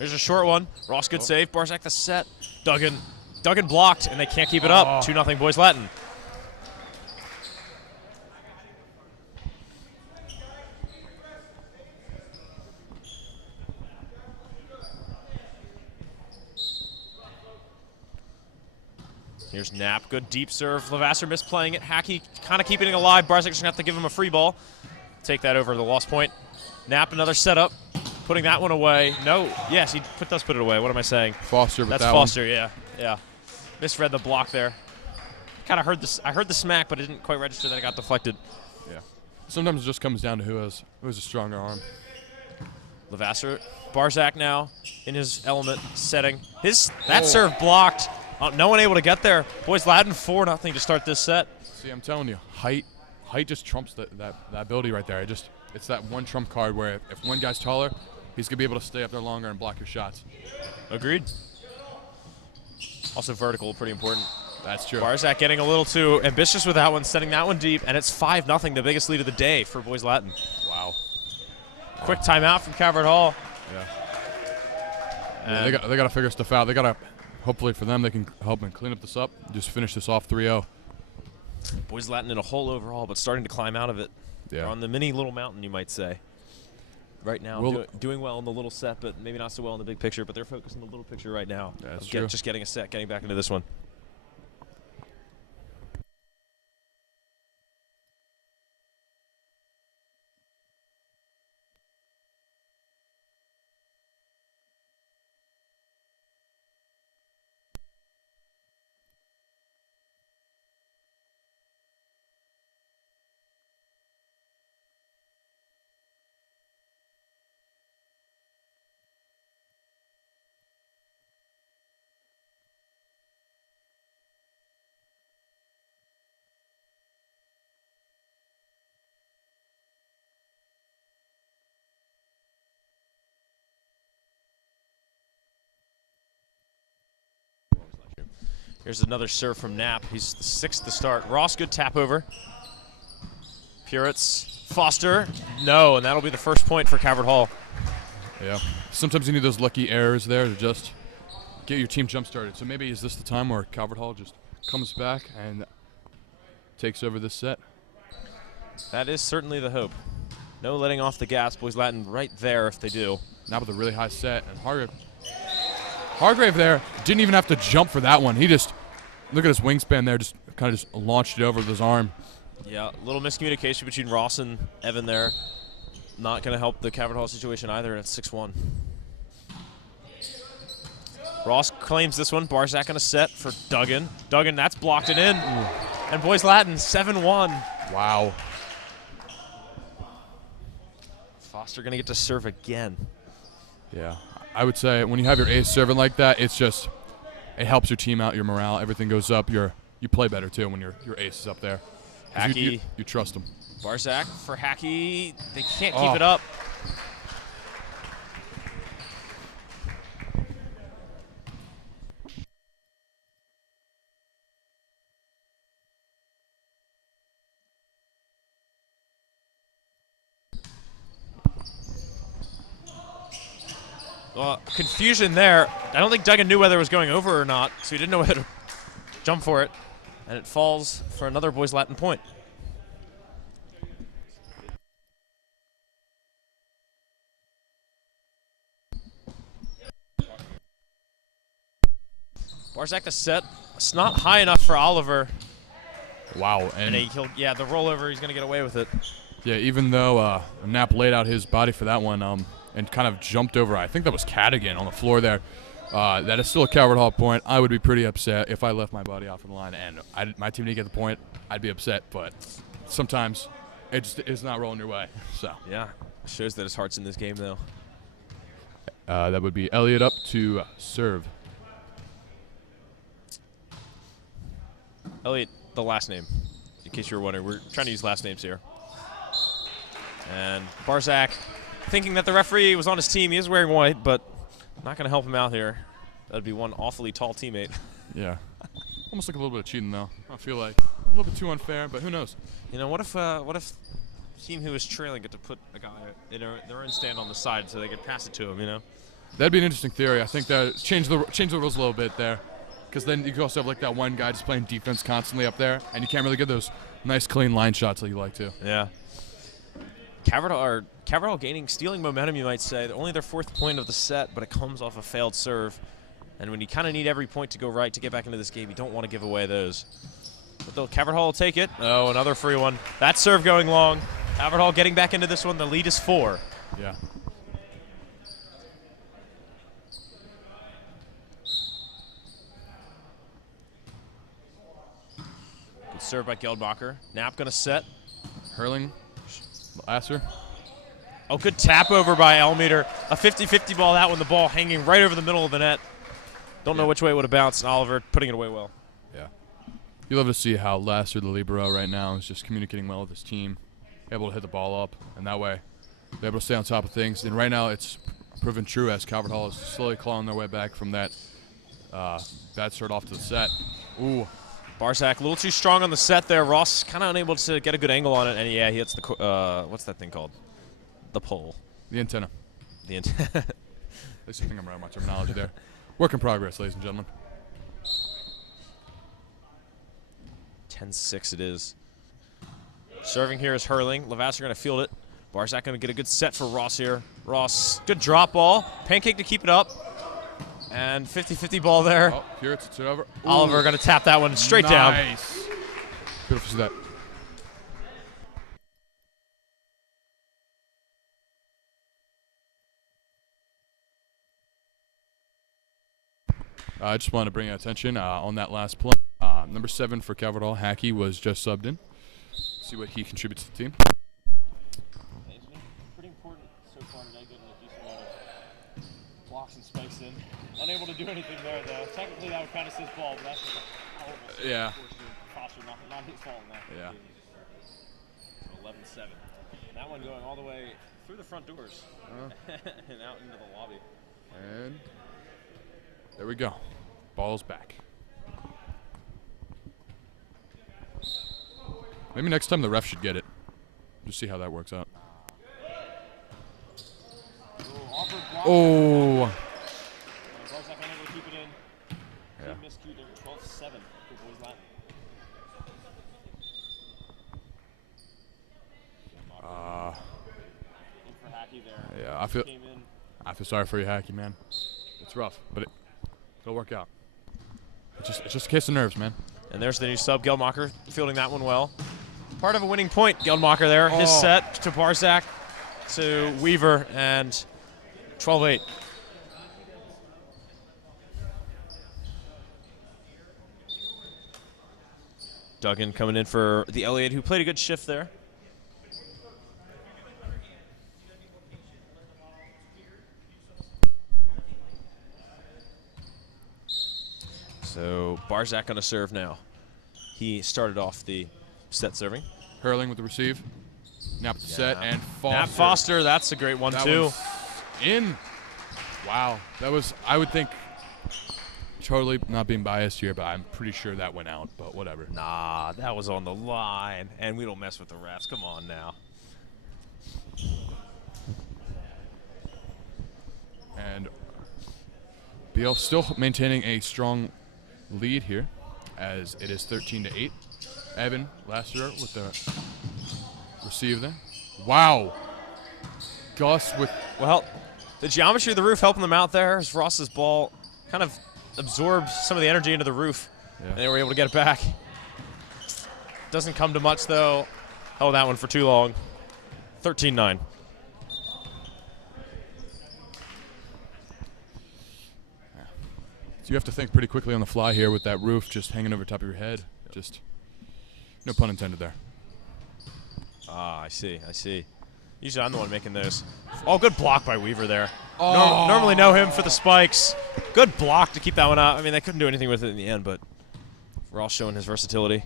There's a short one. Ross, good save. Barzak the set. Duggan blocked, and they can't keep it up. 2-0 Boys Latin. Here's Knapp. Good deep serve. Levasseur misplaying it. Hackey kind of keeping it alive. Barzak's going to have to give him a free ball. Take that over the lost point. Knapp, another setup. Putting that one away. No. Yes, he does put it away. What am I saying? Foster with That's that Foster, one. yeah. Misread the block there. Kind of heard this. I heard the smack, but it didn't quite register that it got deflected. Yeah. Sometimes it just comes down to who has a stronger arm. Levasseur, Barzak now in his element setting. That serve blocked. No one able to get there. Boys Latin 4-0 to start this set. See, I'm telling you, height just trumps that ability right there. It's that one trump card where if one guy's taller, he's gonna be able to stay up there longer and block your shots. Agreed. Also vertical, pretty important. That's true. Barzak getting a little too ambitious with that one, sending that one deep, and it's 5-0, the biggest lead of the day for Boys Latin. Wow. Quick timeout from Calvert Hall. Yeah. They got to figure stuff out. They got to, hopefully for them, they can help and clean up this up. Just finish this off 3-0. Boys Latin in a hole overall, but starting to climb out of it. Yeah. They're on the mini little mountain, you might say. Right now, doing well in the little set, but maybe not so well in the big picture. But they're focused on the little picture right now. That's true. Just getting a set, getting back into this one. Here's another serve from Knapp. He's the 6th to start. Ross, good tap over. Puritz, Foster, no, and that'll be the first point for Calvert Hall. Yeah. Sometimes you need those lucky errors there to just get your team jump started. So maybe is this the time where Calvert Hall just comes back and takes over this set? That is certainly the hope. No letting off the gas. Boys Latin right there if they do. Now with a really high set, and Hargrave there didn't even have to jump for that one. He just, look at his wingspan there, just kind of just launched it over with his arm. Yeah, a little miscommunication between Ross and Evan there. Not going to help the Calvert Hall situation either, and it's 6-1. Ross claims this one. Barzak on a set for Duggan. Duggan, that's blocked it in. Ooh. And Boys Latin, 7-1. Wow. Foster going to get to serve again. Yeah. I would say when you have your ace serving like that, it helps your team out, your morale, everything goes up. You play better too when your ace is up there. Hackey, you trust them. Barzak for Hackey. They can't keep it up. Confusion there. I don't think Duggan knew whether it was going over or not, so he didn't know whether to jump for it. And it falls for another Boys Latin point. Barzak the set. It's not high enough for Oliver. Wow. And the rollover, he's going to get away with it. Yeah, even though Knapp laid out his body for that one and kind of jumped over, I think that was Cadigan on the floor there. That is still a Calvert Hall point. I would be pretty upset if I left my body out from the line and my team didn't get the point. I'd be upset, but sometimes it just is not rolling your way. So yeah, shows that his heart's in this game, though. That would be Elliott up to serve. Elliott, the last name, in case you were wondering. We're trying to use last names here. And Barzak, thinking that the referee was on his team. He is wearing white, but not going to help him out here. That'd be one awfully tall teammate. Yeah. Almost like a little bit of cheating, though. I feel like a little bit too unfair, but who knows? You know, what if the team who was trailing get to put a guy in their own stand on the side so they could pass it to him, you know? That'd be an interesting theory. I think that change the rules a little bit there. Because then you could also have like that one guy just playing defense constantly up there, and you can't really get those nice, clean line shots that you like to. Yeah. Calvert Hall stealing momentum, you might say. Only their 4th point of the set, but it comes off a failed serve. And when you kind of need every point to go right to get back into this game, you don't want to give away those. But the Calvert Hall will take it. Oh, another free one. That serve going long. Calvert Hall getting back into this one. The lead is 4. Yeah. Good serve by Geldmacher. Knapp going to set. Hurling. Lasser. Oh, good tap over by Elmeter. A 50-50 ball, that one. The ball hanging right over the middle of the net. Don't know which way it would have bounced, and Oliver putting it away well. Yeah. You love to see how Lasser, the libero right now, is just communicating well with his team, able to hit the ball up, and that way they're able to stay on top of things. And right now it's proven true as Calvert Hall is slowly clawing their way back from that bad start off to the set. Ooh. Barzak a little too strong on the set there. Ross kind of unable to get a good angle on it, and yeah, he hits the, what's that thing called? The pole. The antenna. The antenna. At least I think I'm right on my terminology there. Work in progress, ladies and gentlemen. 10-6 it is. Serving here is Hurling. Levasseur going to field it. Barzak going to get a good set for Ross here. Ross, good drop ball. Pancake to keep it up. And 50-50 ball there. Oh, here it's over. Ooh. Oliver going to tap that one straight down. Nice. Beautiful to see that. I just wanted to bring your attention on that last play. Number 7 for Calvert Hall, Hackey, was just subbed in. See what he contributes to the team. Pretty important so far today, getting a decent amount of blocks and spikes in. Unable to do anything there, though. Technically, that would count as his ball, but that's just a hell of a Yeah. Foster, not his fault in that. Yeah. So 11-7. That one going all the way through the front doors and out into the lobby. And there we go. Ball's back. Maybe next time the ref should get it. Just see how that works out. Oh. Yeah. Yeah, I feel sorry for you, Hackey, man. It's rough, but it'll work out. It's just a case of nerves, man. And there's the new sub, Geldmacher, fielding that one well. Part of a winning point, Geldmacher there. His set to Barzak, to Weaver, and 12-8. Duggan coming in for the Elliott, who played a good shift there. So Barzak going to serve now. He started off the set serving. Hurling with the receive. Knapp the set, and Foster. Knapp Foster, that's a great one, too. In. Wow. That was, I would think, totally not being biased here, but I'm pretty sure that went out, but whatever. Nah, that was on the line, and we don't mess with the refs. Come on now. And BL still maintaining a strong lead here, as it is 13-8. Evan Lasser with the receive there. Wow. Gus with... Well, the geometry of the roof helping them out there as Ross's ball kind of absorbed some of the energy into the roof. Yeah. And they were able to get it back. Doesn't come to much, though. Held that one for too long. 13-9. So you have to think pretty quickly on the fly here with that roof just hanging over top of your head. Just no pun intended there. Ah, I see. Usually I'm the one making those. Oh, good block by Weaver there. Oh. Normally know him for the spikes. Good block to keep that one out. I mean, they couldn't do anything with it in the end, but Ross showing his versatility.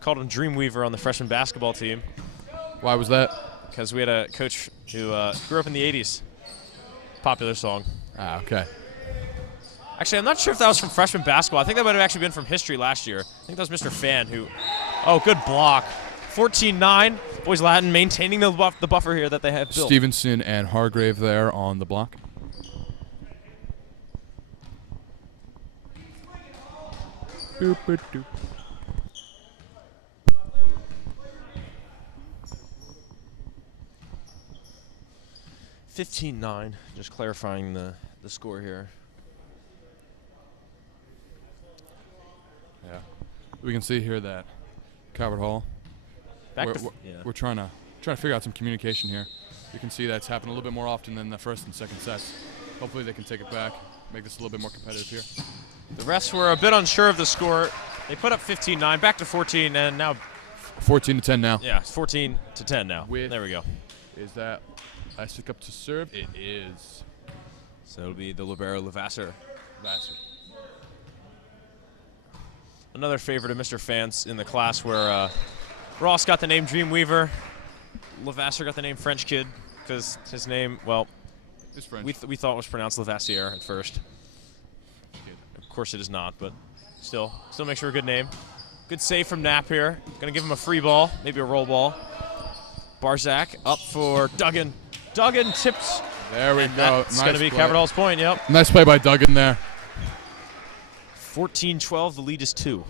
Called him Dreamweaver on the freshman basketball team. Why was that? Because we had a coach who grew up in the 80s. Popular song. Ah, okay. Actually, I'm not sure if that was from freshman basketball. I think that might have actually been from history last year. I think that was Mr. Fan who... Oh, good block. 14-9. Boys Latin maintaining the buffer here that they have built. Stevenson and Hargrave there on the block. Boop, boop, doop. 15-9. Just clarifying the score here. Yeah. We can see here that Calvert Hall. Yeah. We're trying to figure out some communication here. You can see that's happened a little bit more often than the first and second sets. Hopefully they can take it back, make this a little bit more competitive here. The refs were a bit unsure of the score. They put up 15-9, back to 14, and now 14-10 now. yeah, it's 14-10 now. There we go. Is that Isaac up to serve? It is. So it'll be the libero Levasseur. Vassar. Another favorite of Mr. Fance in the class where Ross got the name Dreamweaver. Levasseur got the name French Kid because his name, well, It's French. we thought it was pronounced Levasseur at first. Of course it is not, but still makes for a good name. Good save from Knapp here. Gonna give him a free ball, maybe a roll ball. Barzak up for Duggan. Duggan tips. There we go. That's Nice gonna be play. Calvert Hall's point, yep. Nice play by Duggan there. 14-12, the lead is 2.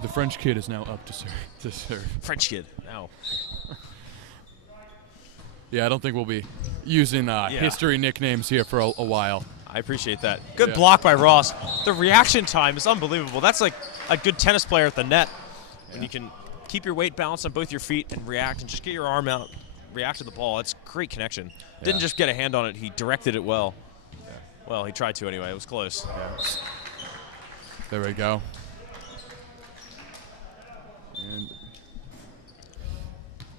The French kid is now up to serve. French Kid, now. Yeah, I don't think we'll be using history nicknames here for a while. I appreciate that. Good block by Ross. The reaction time is unbelievable. That's like a good tennis player at the net. When you can keep your weight balanced on both your feet and react and just get your arm out, react to the ball. It's great connection. Didn't just get a hand on it, he directed it well. Yeah. Well, he tried to anyway. It was close. Yeah. There we go. And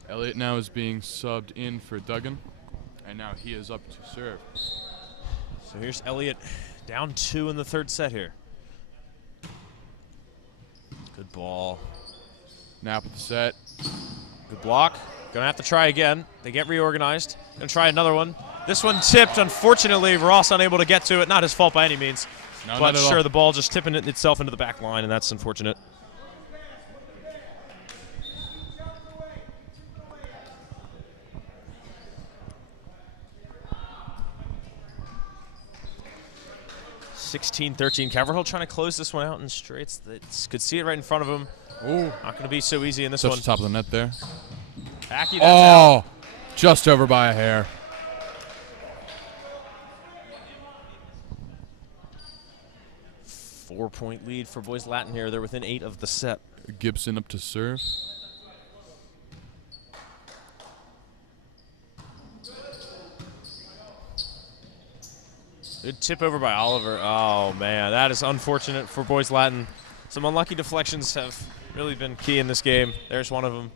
Elliott now is being subbed in for Duggan, and now he is up to serve. So here's Elliott down 2 in the third set here. Good ball. Knapp with the set. Good block. Gonna have to try again. They get reorganized. Gonna try another one. This one tipped. Unfortunately, Ross unable to get to it. Not his fault by any means. No, but not at sure, all. the ball just tipping itself into the back line, and that's unfortunate. (16-13). Calvert Hall trying to close this one out in straights. They could see it right in front of him. Ooh. Not going to be so easy in this Touch one. the top of the net there. Aki, that's out. Just over by a hair. Four-point lead for Boys Latin here. They're within 8 of the set. Gibson up to serve. Good tip over by Oliver. Oh, man, that is unfortunate for Boys Latin. Some unlucky deflections have really been key in this game. There's one of them.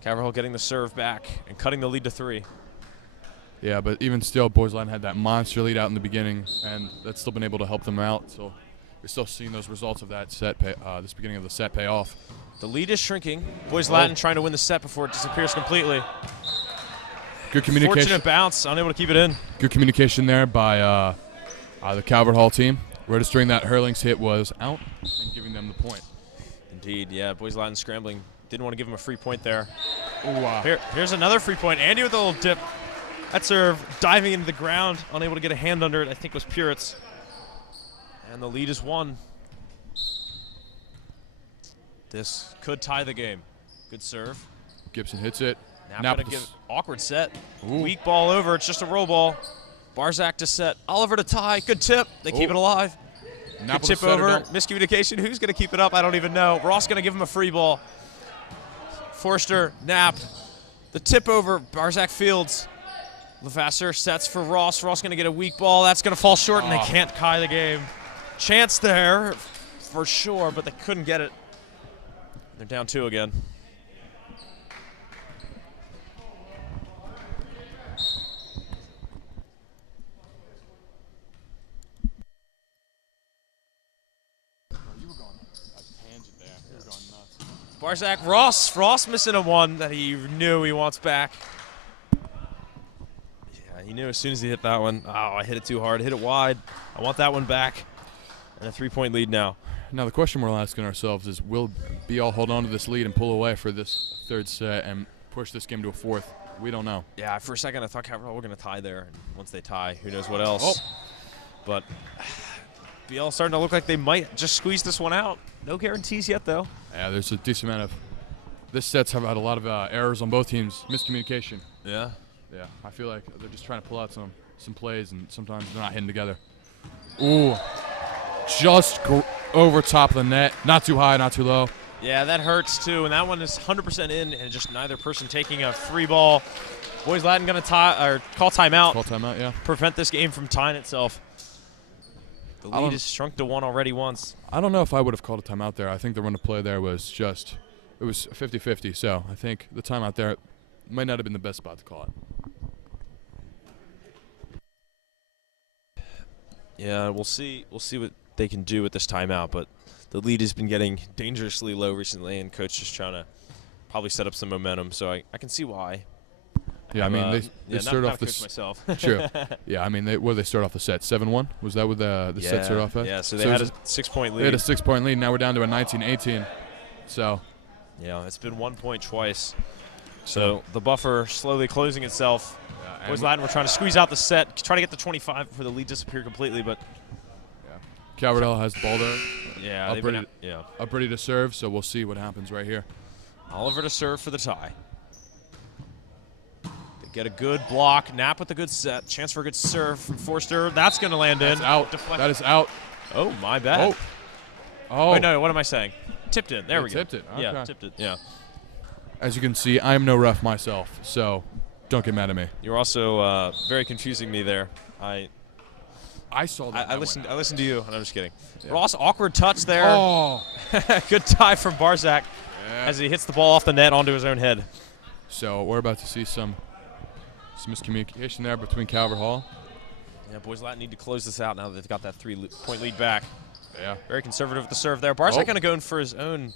Calvert Hall getting the serve back and cutting the lead to 3. Yeah, but even still, Boys Latin had that monster lead out in the beginning, and that's still been able to help them out. So we're still seeing those results of that set this beginning of the set pay off. The lead is shrinking. Boys Latin trying to win the set before it disappears completely. Good communication. Fortunate bounce, unable to keep it in. Good communication there by the Calvert Hall team. Registering that Hurling's hit was out and giving them the point. Indeed, yeah. Boys Latin scrambling. Didn't want to give him a free point there. Ooh, Here's another free point. Andy with a little dip. That serve diving into the ground, unable to get a hand under it. I think was Puritz. And the lead is 1. This could tie the game. Good serve. Gibson hits it. Now gonna give awkward set. Ooh. Weak ball over. It's just a roll ball. Barzak to set. Oliver to tie. Good tip. They keep it alive. Good tip over. Miscommunication. Who's going to keep it up? I don't even know. Ross going to give him a free ball. Forster, Knapp. The tip over. Barzak fields. Levasseur sets for Ross. Ross going to get a weak ball. That's going to fall short, and they can't tie the game. Chance there for sure, but they couldn't get it. They're down 2 again. Barzak, Ross missing a 1 that he knew he wants back. Yeah, he knew as soon as he hit that one. Oh, I hit it too hard. I hit it wide. I want that one back. And a 3-point lead now. Now the question we're asking ourselves is, will BL hold on to this lead and pull away for this third set and push this game to a 4th? We don't know. Yeah, for a second I thought Calvert Hall were going to tie there. And once they tie, who knows what else. But BL starting to look like they might just squeeze this one out. No guarantees yet, though. Yeah, there's a decent amount of this set's have had a lot of errors on both teams, miscommunication. Yeah. Yeah, I feel like they're just trying to pull out some plays, and sometimes they're not hitting together. Ooh, just over top of the net. Not too high, not too low. Yeah, that hurts too, and that one is 100% in, and just neither person taking a free ball. Boys Latin going to call timeout. Call timeout, yeah. Prevent this game from tying itself. The lead has shrunk to 1 already once. I don't know if I would have called a timeout there. I think the run of play there was just, it was 50-50, so I think the timeout there might not have been the best spot to call it. Yeah, we'll see what they can do with this timeout, but the lead has been getting dangerously low recently, and coach just trying to probably set up some momentum, so I can see why. Yeah, I mean, they started off this. Myself. True. Yeah, I mean, what did they start off the set? 7-1? Was that what the set started off at? Yeah, so they had a 6-point lead. They had a 6-point lead. Now we're down to a 19-18. So. Yeah, it's been 1 point twice. So the buffer slowly closing itself. Boys Latin were trying to squeeze out the set, try to get the 25 before the lead disappeared completely, but. Yeah. Calverdale has the ball there. Yeah, up ready to serve, so we'll see what happens right here. Oliver to serve for the tie. They get a good block. Knapp with a good set. Chance for a good serve from Forster. That's going to land in. That's out. That is out. Oh, my bad. Oh. Wait, no, what am I saying? Tipped in. There we go. Tipped it. Okay. Yeah, tipped it. Yeah. As you can see, I'm no ref myself, so don't get mad at me. You're also very confusing me there. I saw that. I listened to you, and I'm just kidding. Yeah. Ross, awkward touch there. Oh. Good tie from Barzak as he hits the ball off the net onto his own head. So we're about to see some miscommunication there between Calvert Hall. Yeah, Boys Latin need to close this out now that they've got that 3-point lead back. Yeah. Very conservative with the serve there. Barzak going to go in for his own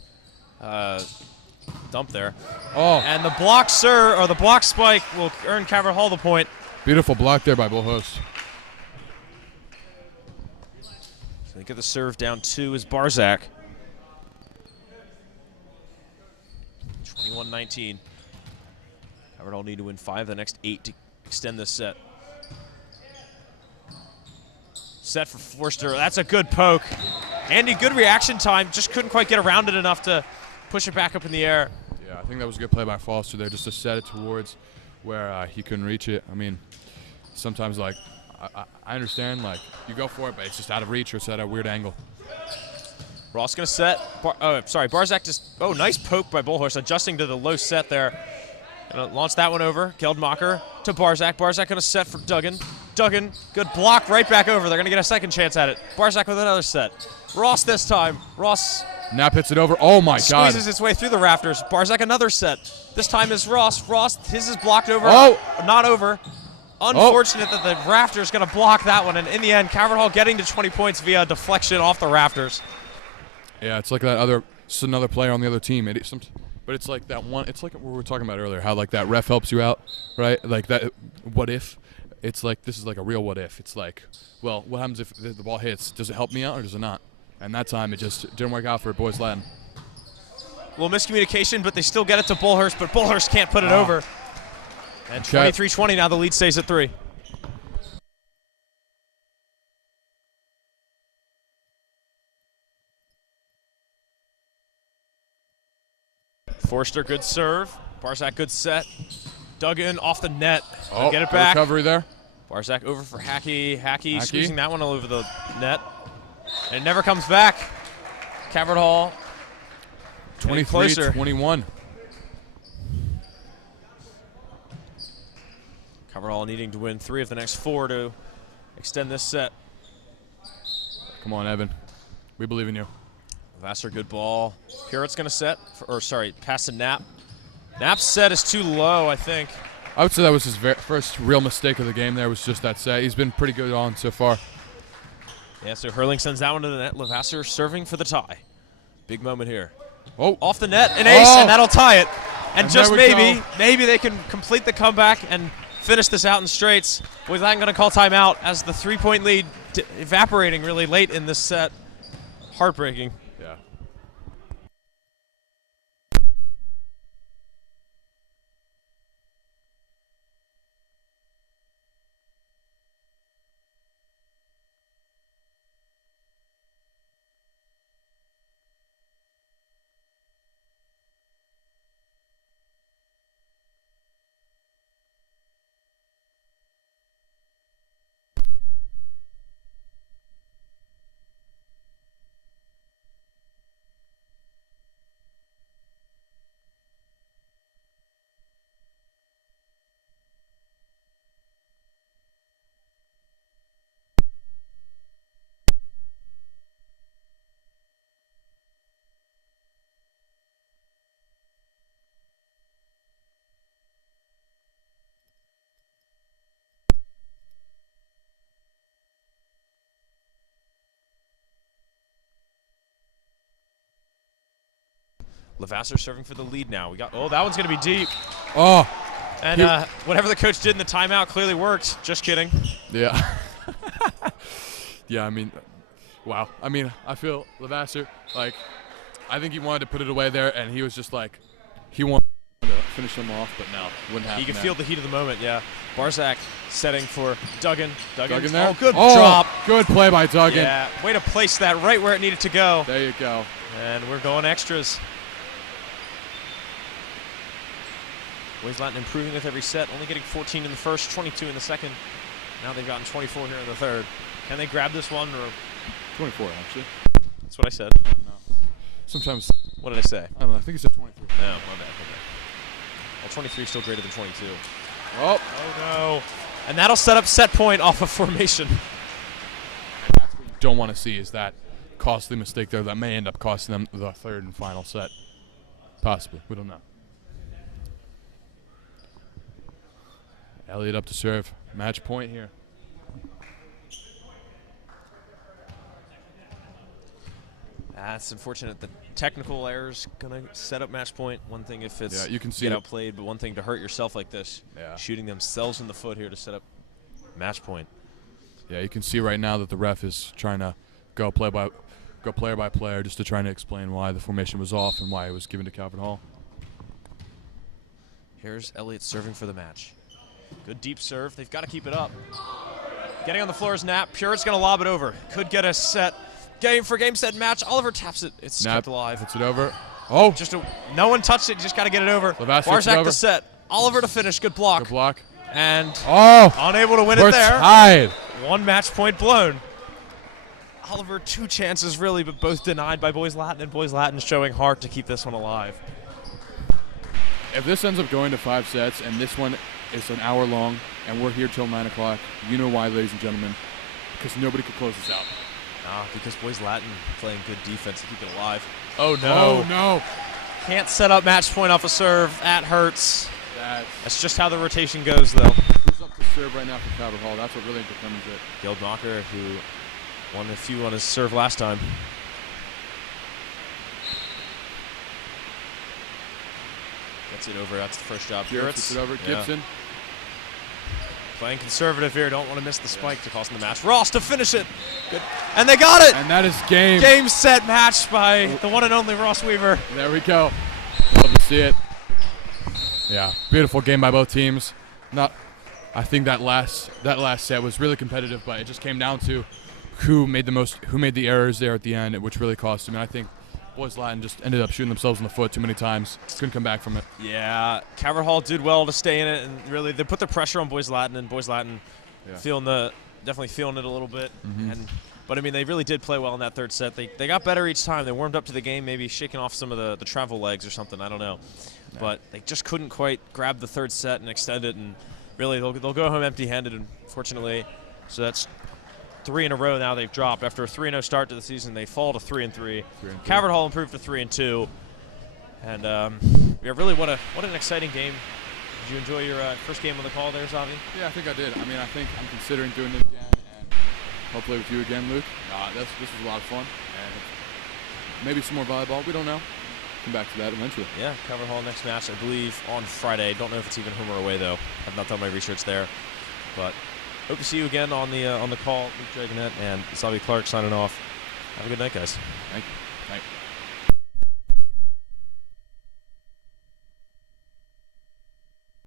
dump there. Oh. And the block the block spike will earn Calvert Hall the point. Beautiful block there by Bullhost. So they get the serve down 2 is Barzak. 21-19. Calvert Hall need to win 5 of the next 8 to extend this set. Set for Forster. That's a good poke. Andy, good reaction time. Just couldn't quite get around it enough to push it back up in the air. Yeah, I think that was a good play by Foster there, just to set it towards where he couldn't reach it. I mean, sometimes, like, I understand, like, you go for it, but it's just out of reach or it's at a weird angle. Ross going to set. Barzak just, nice poke by Bullhorse, adjusting to the low set there. Going to launch that one over. Geldmacher to Barzak. Barzak going to set for Duggan. Duggan, good block right back over. They're going to get a second chance at it. Barzak with another set. Ross this time. Ross. Knapp hits it over. Oh, my God. Squeezes its way through the rafters. Barzak another set. This time is Ross. Ross, his is blocked over. Oh. Not over. Unfortunate that the rafters going to block that one. And in the end, Calvert Hall getting to 20 points via deflection off the rafters. Yeah, it's like it's another player on the other team. But it's like that one. It's like what we were talking about earlier, how like that ref helps you out, right? Like that. What if? It's like this is like a real what if. It's like, well, what happens if the ball hits? Does it help me out or does it not? And that time it just didn't work out for Boys Latin. A little miscommunication, but they still get it to Bullhurst, but Bullhurst can't put it over. And 23-20 now. The lead stays at 3. Forster, good serve. Barzak, good set. Duggan off the net. Get it back. Recovery there. Barzak over for Hackey. Hackey squeezing that one all over the net. And it never comes back. Calvert Hall 23-21. Calvert Hall needing to win 3 of the next 4 to extend this set. Come on, Evan. We believe in you. Vassar, good ball. Pirate's going to set. Pass to Knapp. Knapp's set is too low, I think. I would say that was his first real mistake of the game there, was just that set. He's been pretty good on so far. Yeah, so Hurling sends that one to the net. Levasseur serving for the tie. Big moment here. Oh. Off the net, an ace, and that'll tie it. And just maybe they can complete the comeback and finish this out in straights. Boys Latin going to call timeout as the 3-point lead evaporating really late in this set. Heartbreaking. Levasseur serving for the lead now. That one's going to be deep. Oh. And whatever the coach did in the timeout clearly worked. Just kidding. Yeah. Yeah, I mean, wow. I mean, I feel Levasseur, like, I think he wanted to put it away there, and he was just like, he wanted to finish them off, but no, wouldn't happen. You can feel the heat of the moment, yeah. Barzak setting for Duggan. Duggan there. Oh, good drop. Good play by Duggan. Yeah, way to place that right where it needed to go. There you go. And we're going extras. Boys Latin improving with every set, only getting 14 in the first, 22 in the second. Now they've gotten 24 here in the third. Can they grab this one? Or 24, actually. That's what I said. No. Sometimes. What did I say? I don't know. I think it said 23. No, my bad. Well, 23 is still greater than 22. Oh no. And that'll set up set point off of formation. And that's what you don't want to see, is that costly mistake there that may end up costing them the third and final set. Possibly. We don't know. Elliott up to serve. Match point here. It's unfortunate. The technical error's going to set up match point. One thing if it's you can see get outplayed, but one thing to hurt yourself like this. Yeah. Shooting themselves in the foot here to set up match point. Yeah, you can see right now that the ref is trying to go player by player just to try to explain why the formation was off and why it was given to Calvert Hall. Here's Elliott serving for the match. Good deep serve. They've got to keep it up. Getting on the floor is Knapp. Purett's going to lob it over. Could get a set. Game for game, set, match. Oliver taps it. It's kept alive. Puts it over. Oh. No one touched it. Just got to get it over. Barzak the set. Oliver to finish. Good block. Good block. And unable to win it there. We're tied. One match point blown. Oliver, 2 chances really, but both denied by Boys Latin, and Boys Latin showing heart to keep this one alive. If this ends up going to 5 sets and this one is an hour long and we're here till 9 o'clock, you know why, ladies and gentlemen, because nobody could close this out. Because Boys Latin playing good defense to keep it alive. Oh, no. Oh, no. Can't set up match point off a serve. That hurts. That's just how the rotation goes, though. Who's up to serve right now for Calvert Hall? That's what really determines it. Geldmacher, who won a few on his serve last time. Gets it over. That's the first job. Gets it over. Gibson. Playing conservative here. Don't want to miss the spike to cost them the match. Ross to finish it. Good. And they got it. And that is game. Game, set, match by the one and only Ross Weaver. There we go. Love to see it. Yeah, beautiful game by both teams. I think that last set was really competitive, but it just came down to who made the errors there at the end, which really cost them. And I think Boys Latin just ended up shooting themselves in the foot too many times. Couldn't come back from it. Yeah, Calvert Hall did well to stay in it, and really they put the pressure on Boys Latin, and Boys Latin definitely feeling it a little bit. Mm-hmm. But I mean, they really did play well in that third set. They got better each time. They warmed up to the game, maybe shaking off some of the travel legs or something. I don't know, but they just couldn't quite grab the third set and extend it. And really, they'll go home empty-handed, unfortunately. So that's 3 in a row now they've dropped. After a 3-0 start to the season, they fall to 3-3. Calvert Hall improved to 3-2. And really, what an exciting game. Did you enjoy your first game on the call there, Zavi? Yeah, I think I did. I mean, I think I'm considering doing it again, and hopefully with you again, Luke. This was a lot of fun, and maybe some more volleyball. We don't know. Come back to that eventually. Yeah, Calvert Hall next match, I believe, on Friday. Don't know if it's even home or away though. I've not done my research there, but hope to see you again on the call. Luke Dragonette and Zavi Clark signing off. Have a good night, guys. Thank you. Night.